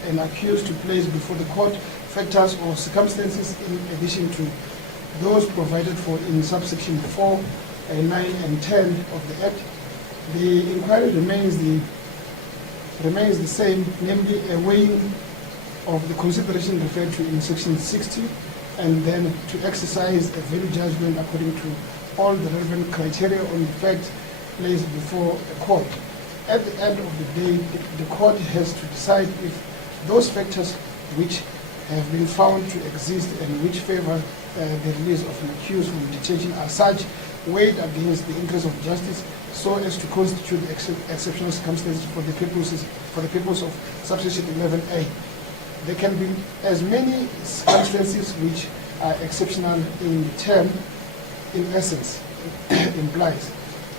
an accused to place before the court factors or circumstances in addition to those provided for in subsection 4, 9 and 10 of the Act. The inquiry remains the same, namely a weighing of the consideration referred to in section 60, and then to exercise a value judgment according to all the relevant criteria on the facts placed before a court. At the end of the day, the court has to decide if those factors which have been found to exist and which favor the release of an accused from detention are such weighed against the interest of justice so as to constitute exceptional circumstances for the purpose of subsection 11A. There can be as many circumstances which are exceptional in the term, in essence, implies.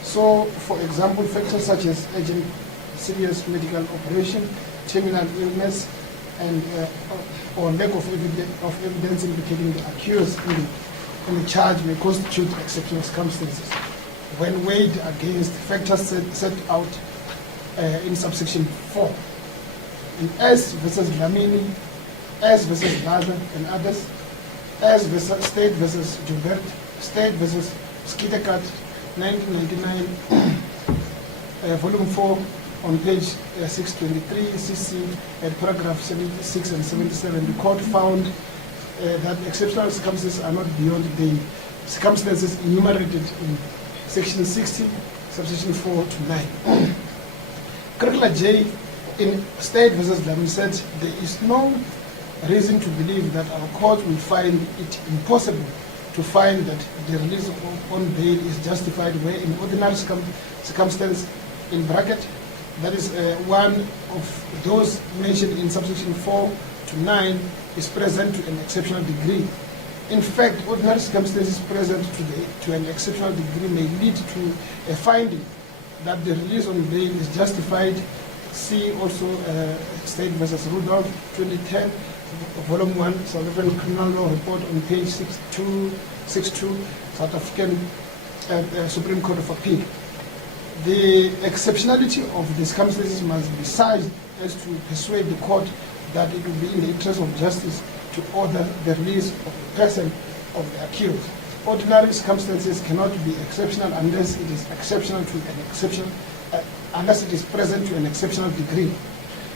So, for example, factors such as urgent serious medical operation, terminal illness, and or lack of evidence indicating the accused in the charge may constitute exceptional circumstances when weighed against factors set out in subsection 4. In S versus Dlamini, S versus Gaza and others, S versus State versus Joubert, State versus Skitekat, 1999, volume 4, on page 623, CC, at paragraph 76 and 77, the court found that exceptional circumstances are not beyond the circumstances enumerated in section 60, subsection 4 to 9. Critical J in State versus Dlamini said there is no reason to believe that our court will find it impossible to find that the release on bail is justified where in ordinary circumstance, in bracket, that is one of those mentioned in subsection 4 to 9 is present to an exceptional degree. In fact, ordinary circumstances present to an exceptional degree may lead to a finding that the release on bail is justified. See also State versus Rudolph, 2010, volume 1, South African Criminal Law Report on page 62, South African Supreme Court of Appeal. The exceptionality of the circumstances must be such as to persuade the court that it will be in the interest of justice to order the release of the person of the accused. Ordinary circumstances cannot be exceptional unless it is exceptional to an exception, unless it is present to an exceptional degree.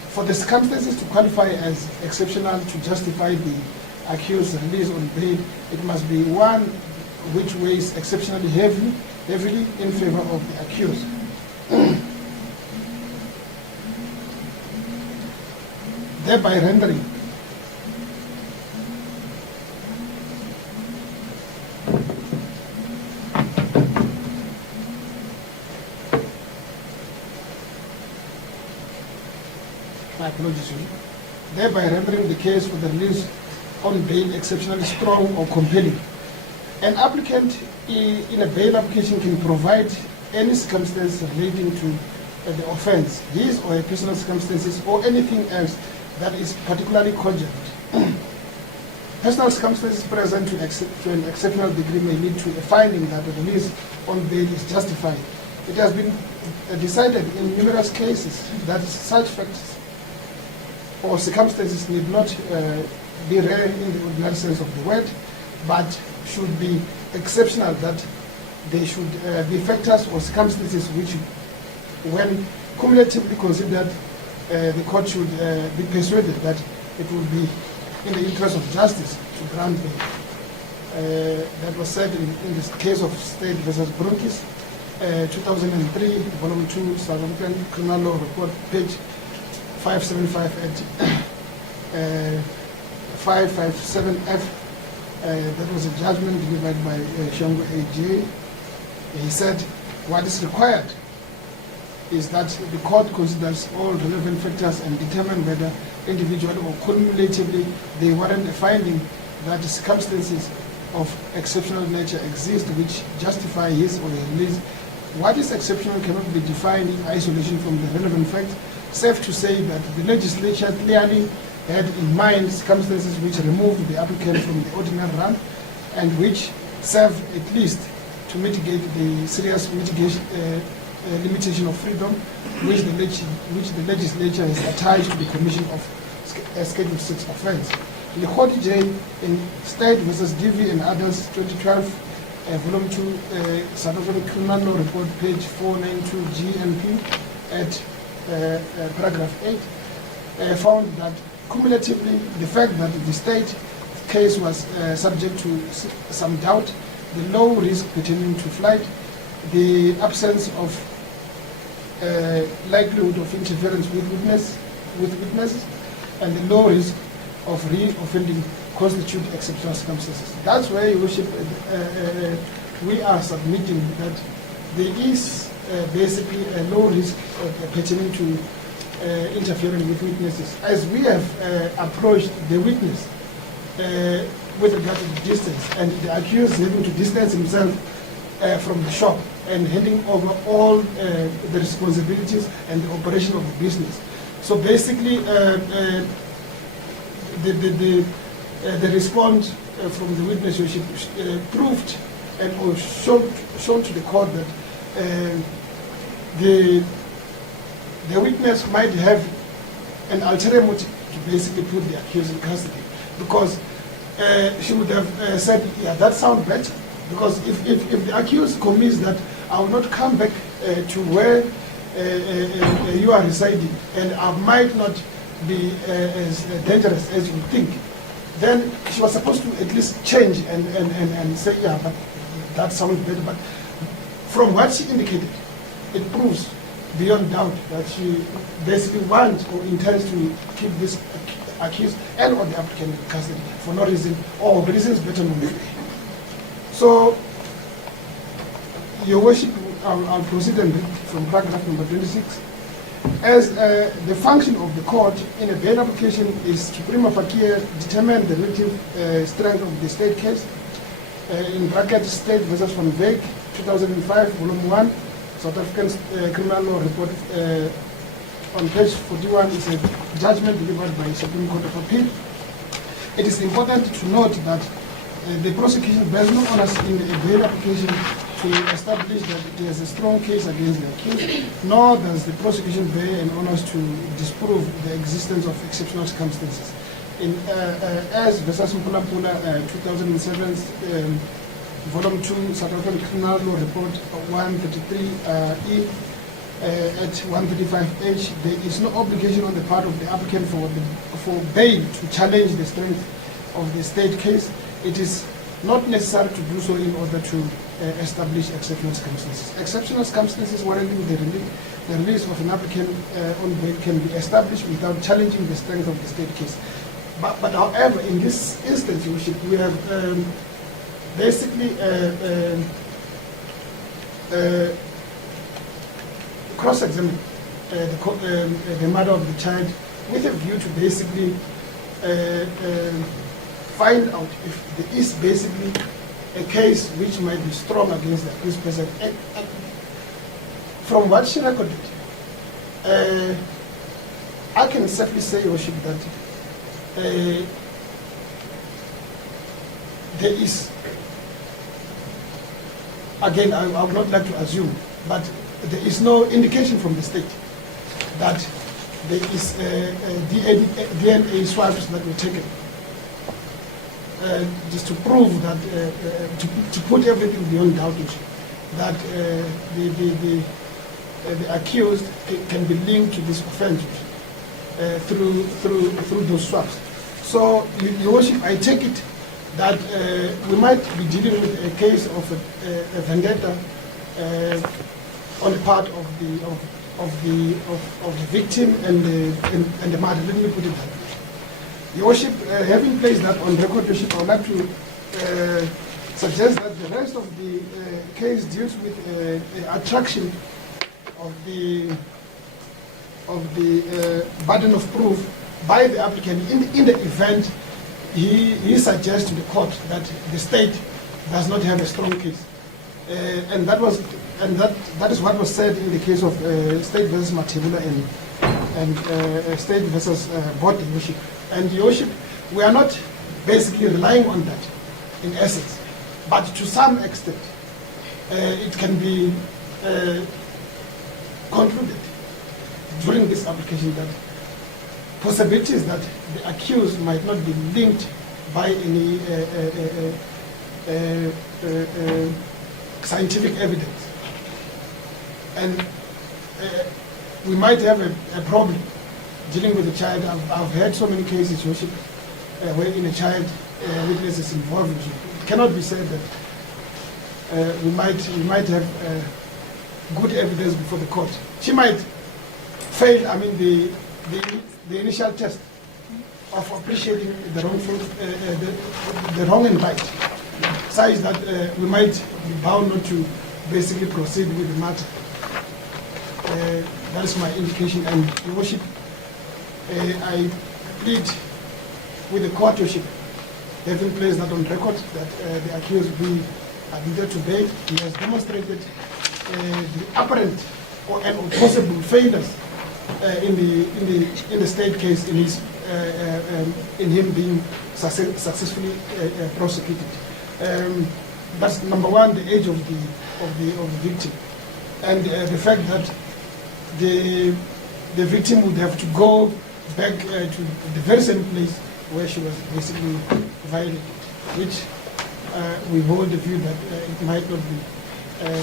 For the circumstances to qualify as exceptional to justify the accused's release on bail, it must be one which weighs exceptionally heavily in favor of the accused. Thereby rendering the case for the release on bail exceptionally strong or compelling. An applicant in a bail application can provide any circumstance relating to the offense, his or her personal circumstances, or anything else that is particularly cogent. Personal circumstances present to an exceptional degree may lead to a finding that the release on bail is justified. It has been decided in numerous cases that such facts or circumstances need not be rare in the ordinary sense of the word, but should be exceptional, that they should be factors or circumstances which, when cumulatively considered, the court should be persuaded that it will be in the interest of justice to grant bail. That was said in this case of State versus Brunkis, 2003, volume 2, South African Criminal Law Report, page 575 at 557F. That was a judgment delivered by Shongo A.J. He said what is required is that the court considers all relevant factors and determine whether individually or cumulatively they warrant a finding that the circumstances of exceptional nature exist which justify his or her release what is exceptional cannot be defined in isolation from the relevant facts. Safe to say that the legislature clearly had in mind circumstances which removed the applicant from the ordinary run and which serve at least to mitigate the serious limitation of freedom which the legislature has attached to the commission of Schedule 6 offence. The Court J in State versus DV and others 2012, Volume 2, South African Criminal Law Report, page 492 GNP at paragraph 8, found that cumulatively the fact that the state case was subject to some doubt, the low risk pertaining to flight, the absence of likelihood of interference with witnesses, and the low risk of re-offending constitute exceptional circumstances. That's where, Your Worship, we are submitting that there is basically a low risk pertaining to interfering with witnesses. As we have approached the witness with regard to the distance, and the accused having to distance himself from the shop and handing over all the responsibilities and the operation of the business. So basically, the response from the witness proved and or shown to the court that the witness might have an ulterior motive to basically put the accused in custody, because she would have said, yeah, that sounds better, because if the accused commits that I will not come back to where you are residing, and I might not be as dangerous as you think, then she was supposed to at least change and say, yeah, but that sounds better. But from what she indicated, it proves beyond doubt that she basically wants or intends to keep this accused and or the applicant in custody for no reason, or reasons better known. So, Your Worship, I'll proceed and read from paragraph number 26. As the function of the court in a bail application is to prima facie determine the relative strength of the state case, in bracket State versus Van Veek, 2005, volume 1, South African Criminal Law Report, on page 41 is a judgment delivered by the Supreme Court of Appeal. It is important to note that the prosecution bears no onus in a bail application to establish that there is a strong case against the accused, nor does the prosecution bear an onus to disprove the existence of exceptional circumstances. In as versus Mpula 2007, volume 2, South African Criminal Law Report 133E at 135H, there is no obligation on the part of the applicant for bail to challenge the strength of the state case. It is not necessary to do so in order to establish exceptional circumstances. Exceptional circumstances warranting the release of an applicant on bail can be established without challenging the strength of the state case. But however, in this instance, we have basically cross-examined the mother of the child with a view to basically find out if there is basically a case which might be strong against the accused person. And from what she recorded, I can safely say, Your Worship, that there is, again, I would not like to assume, but there is no indication from the state that there is DNA swabs that were taken. Just to prove that, to put everything beyond doubt, that the accused can be linked to this offense through those swabs. So, Your Worship, I take it that we might be dealing with a case of a vendetta on the part of the victim and the mother. Let me put it that way. Your Worship, having placed that on record, Your Worship, I would like to suggest that the rest of the case deals with the attraction of the burden of proof by the applicant in the event he suggests to the court that the state does not have a strong case. And that was and that is what was said in the case of State versus Matibula and State versus Board, Your Worship. And Your Worship, we are not basically relying on that in essence, but to some extent it can be concluded during this application that possibilities that the accused might not be linked by any scientific evidence. And we might have a problem dealing with the child. I've heard so many cases, Worship, wherein a child witness is involved. It cannot be said that we might have good evidence before the court. She might fail, I mean, the initial test of appreciating the wrongful, the wrong and right, such that we might be bound not to basically proceed with the matter. That is my indication. And Your Worship, I plead with the court, Your Worship, having placed that on record, that the accused be admitted to bail. He has demonstrated the apparent or possible failures in the state case in him being successfully prosecuted. That's number one, the age of the victim, and the fact that the victim would have to go back to the very same place where she was basically violated, which we hold the view that it might not be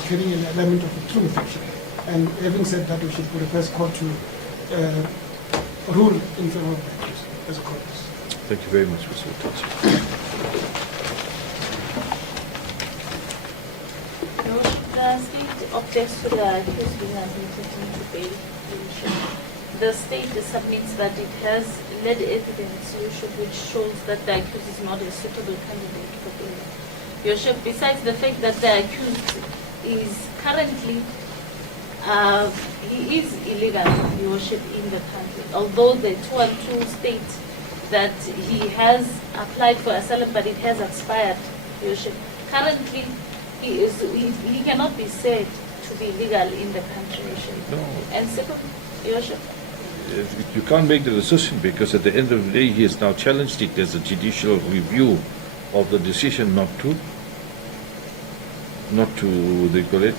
carrying an element of a truth. And having said that, we should request court to rule in favor of the accused as a court. Thank you very much, Mr. Touch. The state objects to the accused being admitted into bail. The state submits that it has led evidence, Your Worship, which shows that the accused is not a suitable candidate for bail. Your Worship, besides the fact that the accused is currently he is illegal, Your Worship, in the country. Although the 212 states that he has applied for asylum, but it has expired, Your Worship. Currently, he cannot be said to be legal in the country, Your Worship. No. And second, Your Worship, You can't make the decision because at the end of the day he has now challenged it as a judicial review of the decision not to they call it,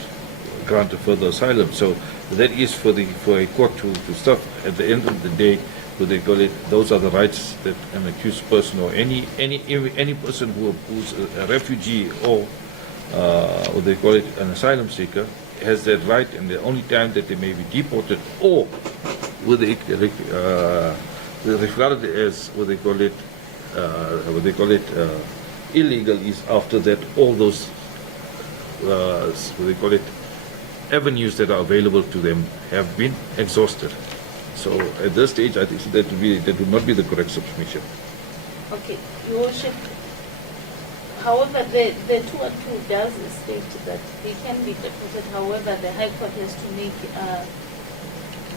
grant a further asylum. So that is for a court to stop. At the end of the day, what they call it, those are the rights that an accused person or any person who's a refugee or what they call it, an asylum seeker has that right, and the only time that they may be deported or with regarded as what they call it illegal is after that all those what they call it avenues that are available to them have been exhausted. So at this stage, I think that would not be the correct submission. okay, Your Worship. However, the 212 does state that he can be deported. However, the High Court has to make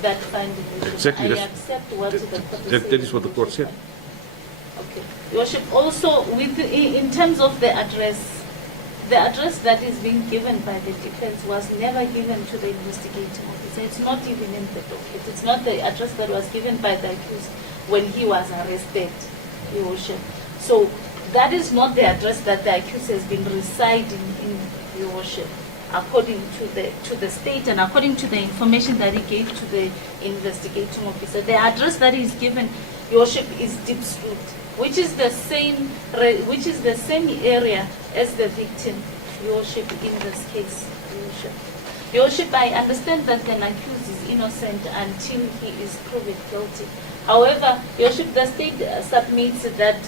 that finding. Exactly. I accept what the court That is what the court said. Okay. Your Worship, also in terms of the address that is being given by the defense was never given to the investigating officer. It's not even in the docket. It's not the address that was given by the accused when he was arrested, Your Worship. So that is not the address that the accused has been residing in, Your Worship, according to the state and according to the information that he gave to the investigating officer. The address that is given, Your Worship, is Diepsloot, which is the same area as the victim, Your Worship, in this case, Your Worship. Your Worship, I understand that an accused is innocent until he is proven guilty. However, Your Worship, the state submits that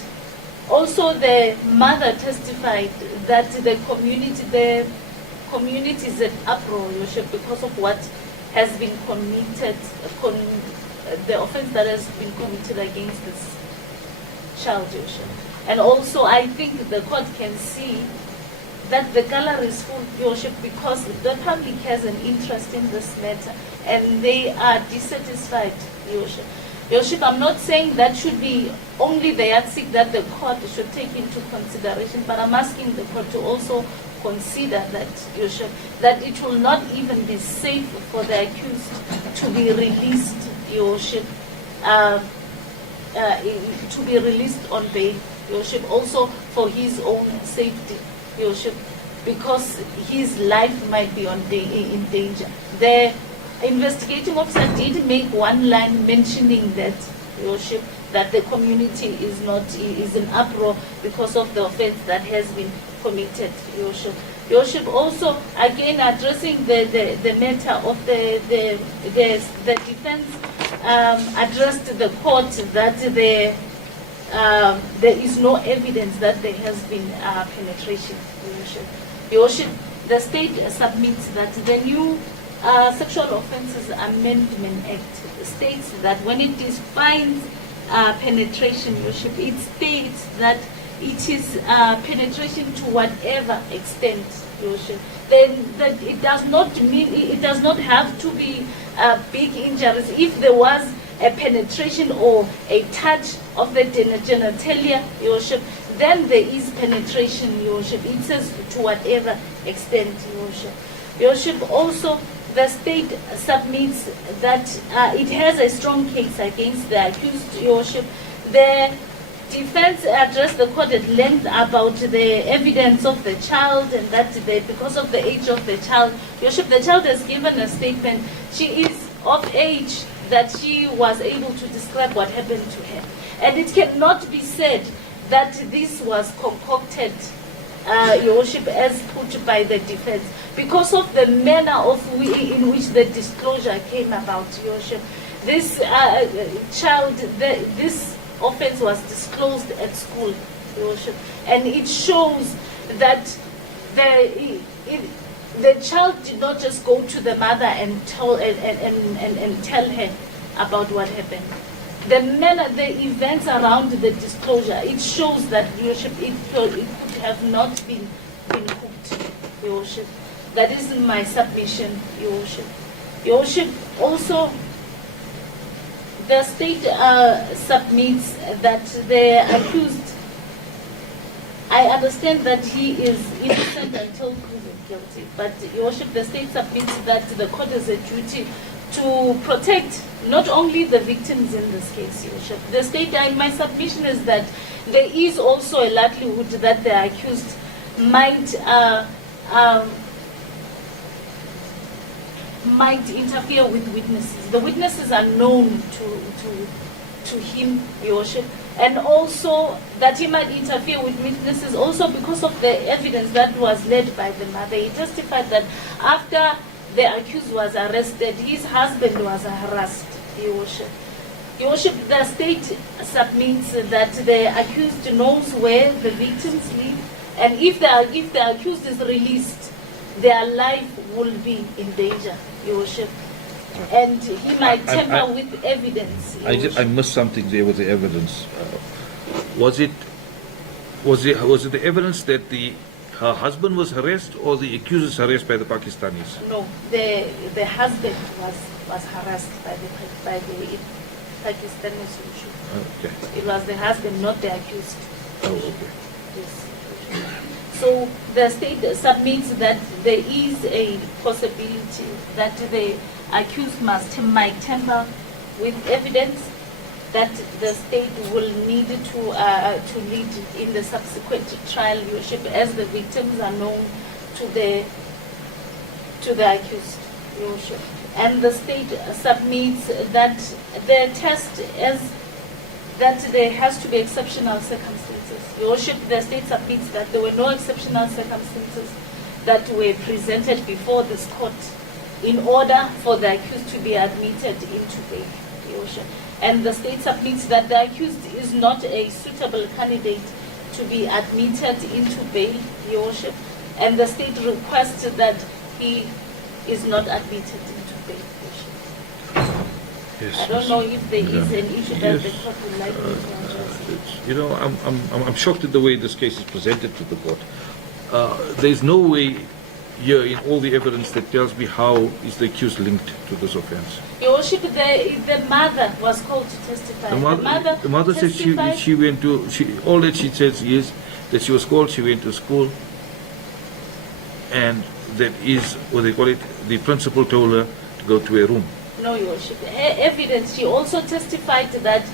also the mother testified that the community is at uproar, Your Worship, because of what has been committed, the offense that has been committed against this child, Your Worship. And also, I think the court can see that the gallery is full, Your Worship, because the public has an interest in this matter and they are dissatisfied, Your Worship. Your Worship, I'm not saying that should be only the yardstick that the court should take into consideration, but I'm asking the court to also consider that, Your Worship, that it will not even be safe for the accused to be released, Your Worship, to be released on bail, Your Worship, also for his own safety, Your Worship, because his life might be in danger. The investigating officer did make one line mentioning that, Your Worship, that the community is in uproar because of the offense that has been committed, Your Worship. Your Worship, also again addressing the matter of the defense addressed the court that there is no evidence that there has been penetration, Your Worship. Your Worship, the state submits that the new Sexual Offences Amendment Act states that when it defines penetration, Your Worship, it states that it is penetration to whatever extent, Your Worship. Then that it does not mean, it does not have to be big injuries. If there was a penetration or a touch of the genitalia, Your Worship, then there is penetration, Your Worship. It says to whatever extent, Your Worship. Your Worship, also the state submits that it has a strong case against the accused, Your Worship. The defense addressed the court at length about the evidence of the child, and that because of the age of the child, Your Worship, the child has given a statement. She is of age that she was able to describe what happened to her. And it cannot be said that this was concocted, Your Worship, as put by the defense, because of the manner in which the disclosure came about, Your Worship. This this offense was disclosed at school, Your Worship, and it shows that the child did not just go to the mother and tell her about what happened. The manner, the events around the disclosure, it shows that, Your Worship, it could have not been cooked, Your Worship. That is my submission, Your Worship. Your Worship, also the state submits that the accused, I understand that he is innocent until proven guilty, but Your Worship, the state submits that the court has a duty to protect not only the victims in this case, Your Worship. The state, my submission is that there is also a likelihood that the accused might interfere with witnesses. The witnesses are known to him, Your Worship, and also that he might interfere with witnesses also because of the evidence that was led by the mother. He testified that after the accused was arrested, his husband was harassed, Your Worship. Your Worship, the state submits that the accused knows where the victims live, and if the accused is released, their life will be in danger, Your Worship. And he might tamper with evidence. I missed something there with the evidence. Was it the evidence that her husband was harassed, or the accused was harassed by the Pakistanis? No, the husband was harassed by the Pakistanis. Okay. It was the husband, not the accused. Oh, okay. Yes. So the state submits that there is a possibility that the accused might tamper with evidence that the state will need to lead in the subsequent trial, Your Worship, as the victims are known to the accused, Your Worship. And the state submits that the test is that there has to be exceptional circumstances. Your Worship, the state submits that there were no exceptional circumstances that were presented before this court in order for the accused to be admitted into bail, Your Worship. And the state submits that the accused is not a suitable candidate to be admitted into bail, Your Worship. And the state requests that he is not admitted into bail, Your Worship. Yes, I don't know if there is an issue that Yes. the court would like me to address. You know, I'm shocked at the way this case is presented to the court. There's no way here in all the evidence that tells me how is the accused linked to this offense. Your Worship, the mother was called to testify. The mother said testified. she went to, all that she says is that she was called, she went to school. and that is, what they call it, the principal told her to go to a room. No, Your Worship. Her evidence, she also testified that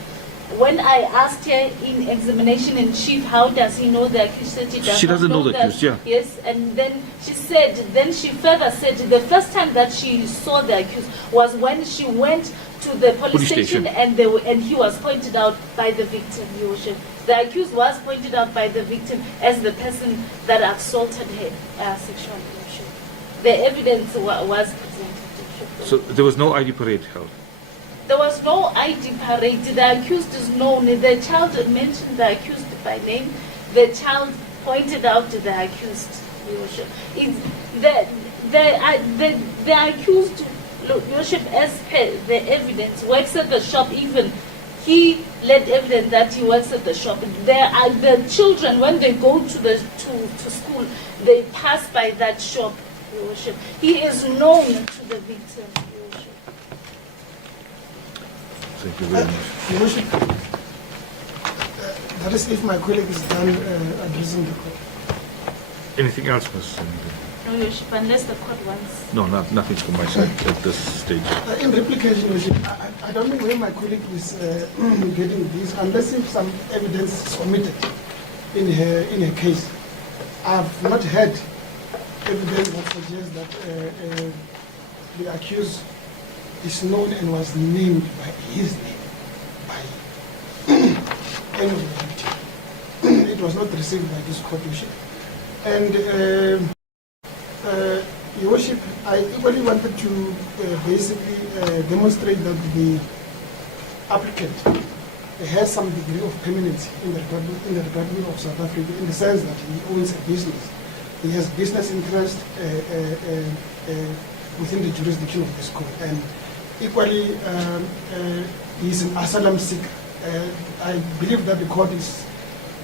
when I asked her in examination in chief, how does he know the accused? She doesn't know the accused, yeah. Yes, and then she said, then she further said the first time that she saw the accused was when she went to the police station and he was pointed out by the victim, Your Worship. The accused was pointed out by the victim as the person that assaulted her sexually, Your Worship. The evidence was presented, Your Worship. So there was no ID parade held. There was no ID parade. The accused is known. The child mentioned the accused by name. The child pointed out to the accused. Your Worship. The accused, Your Worship, as per the evidence, works at the shop. Even he led evidence that he works at the shop. The children, when they go to school, they pass by that shop, Your Worship. He is known to the victim, Your Worship. Thank you very much. Your Worship, that is if my colleague is done addressing the court. Anything else, Ms. No, Your Worship, unless the court wants. No, nothing from my side at this stage. In replication, Your Worship, I don't know where my colleague is getting this, unless if some evidence is omitted in her case. I have not heard evidence that suggests that the accused is known and was named by his name, by any of the victim. It was not received by this court, Your Worship. And Your Worship, I equally wanted to basically demonstrate that the applicant has some degree of permanency in the Republic of South Africa, in the sense that he owns a business. He has business interest within the jurisdiction of this court. And equally, he is an asylum seeker. I believe that the court is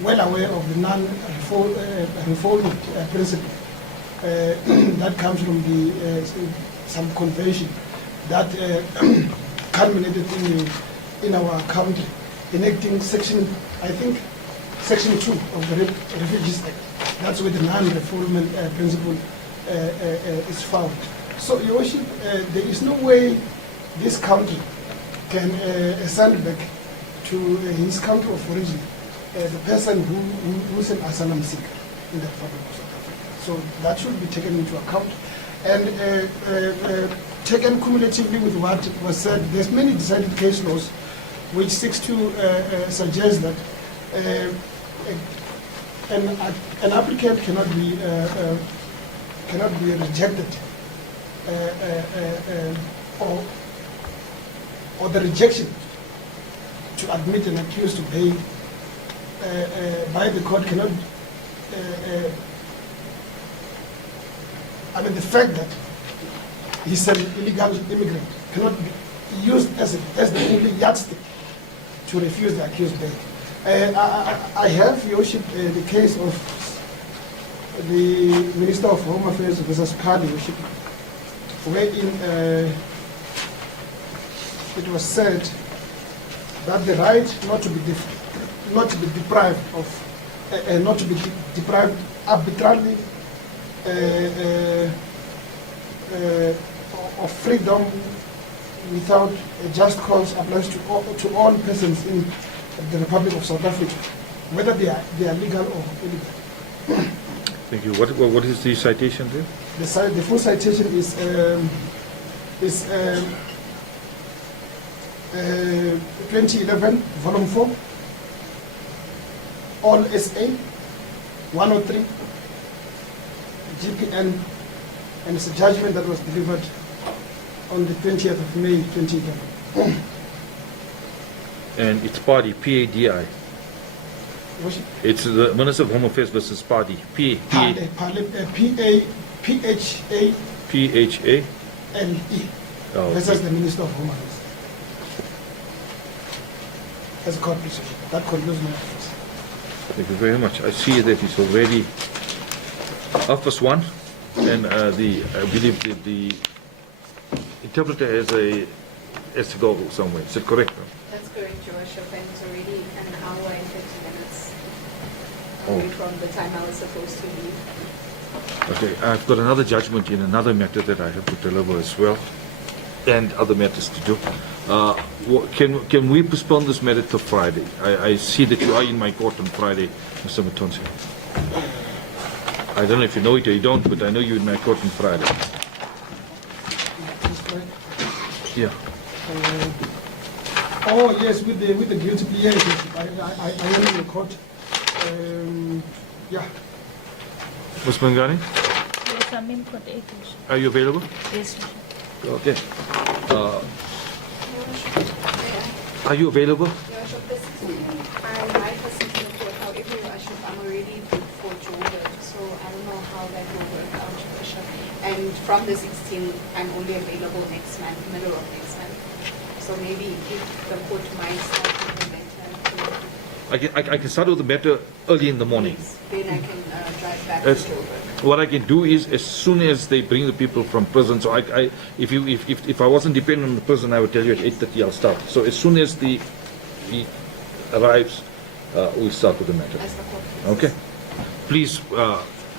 well aware of the non-refoulement principle that comes from some convention that culminated in our country, enacting section 2 of the Refugees Act. That's where the non-refoulement principle is found. So, Your Worship, there is no way this country can send back to his country of origin the person who's an asylum seeker in the Republic of South Africa. So that should be taken into account. And taken cumulatively with what was said, there's many decided case laws which seeks to suggest that an applicant cannot be rejected or the rejection to admit an accused to bail by the court cannot, the fact that he's an illegal immigrant cannot be used as the only yardstick to refuse the accused bail. I have, Your Worship, the case of the Minister of Home Affairs versus Party, Your Worship, wherein it was said that the right not to be deprived arbitrarily of freedom without a just cause applies to all persons in the Republic of South Africa, whether they are legal or illegal. Thank you. What is the citation there? The full citation is 2011, Volume 4, All SA, 103, GPN, and it's a judgment that was delivered on the 20th of May, 2011. And it's party, PADI. It's the Minister of Home Affairs versus party, PHA. Oh, This is the Minister of Home Affairs. As a court decision. That concludes my office. Thank you very much. I see that it's already office 1, and I believe that the interpreter has to go somewhere. Is it correct? That's correct, Your Worship, and it's already an hour and 30 minutes Oh. away from the time I was supposed to leave. Okay, I've got another judgment in another matter that I have to deliver as well, and other matters to do. Can we postpone this matter to Friday? I see that you are in my court on Friday, Mr. Matonsi. I don't know if you know it or you don't, but I know you're in my court on Friday. Yeah. Oh yes, with the guilty plea, yes, I am in the court. Yeah. Ms. Mangani, Yes, I'm in court 8. are you available? Yes, Okay. Are you available? Your Worship, the 16th, I might have something to work out. If Your Worship, I'm already booked for Jordan, so I don't know how that will work out, Your Worship. And from the 16th, I'm only available next month, middle of next month. So maybe if the court might start with the matter, I can start with the matter early in the morning. then I can drive back As- to Jordan. What I can do is, as soon as they bring the people from prison, so if I wasn't dependent on the prison, I would tell you at 8:30 I'll start. So as soon as he arrives, we'll start with the matter. As the court pleases. Okay. Please,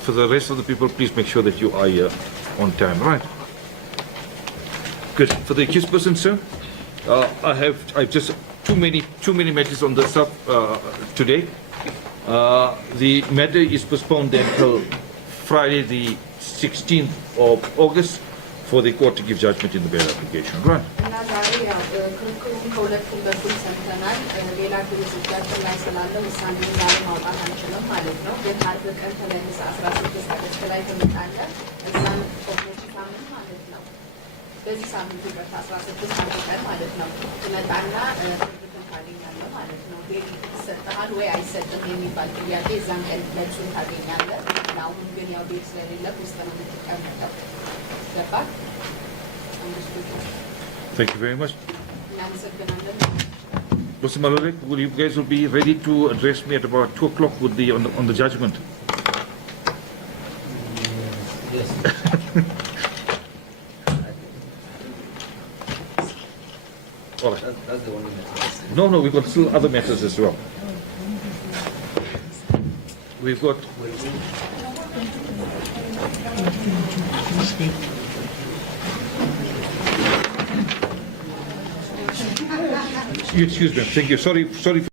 for the rest of the people, please make sure that you are here on time. Right. Good. For the accused person, sir, I've just too many matters on the stuff today. The matter is postponed until Friday, the 16th of August, for the court to give judgment in the bail application. Right. እና ዛሬ ያው ክርክሩን ከሁለቱም በኩል ሰምተናል። ሌላ ጊዜ እጃችን ላይ ስላለ ውሳኔውን ዛሬ ማውጣት አንችልም ማለት ነው። ግን አርብ ቀን ተመልሰ 16 አገስት ላይ ትመጣለህ። እዛም ኦፕሬሽን ሳምንት ማለት ነው። በዚህ ሳምንት ይቅርታ 16 አርብ ቀን ማለት ነው ትመጣና ፍርድን ታገኛለህ ማለት ነው። ቤት ይሰጥሃል ወይ አይሰጥም የሚባል ጥያቄ እዛም ቀን መልሱን ታገኛለህ። አሁን ግን ያው ቤት ስለሌለ ውስጥ ነው የምትቀመጠው። ገባህ? Thank you very much. እናመሰግናለን። Mr. Malolek, will you guys will be ready to address me at about 2 o'clock with on the judgment? Yes. All right. That's the only matter. No, we've got still other matters as well. We've got. You excuse me. Thank you. Sorry.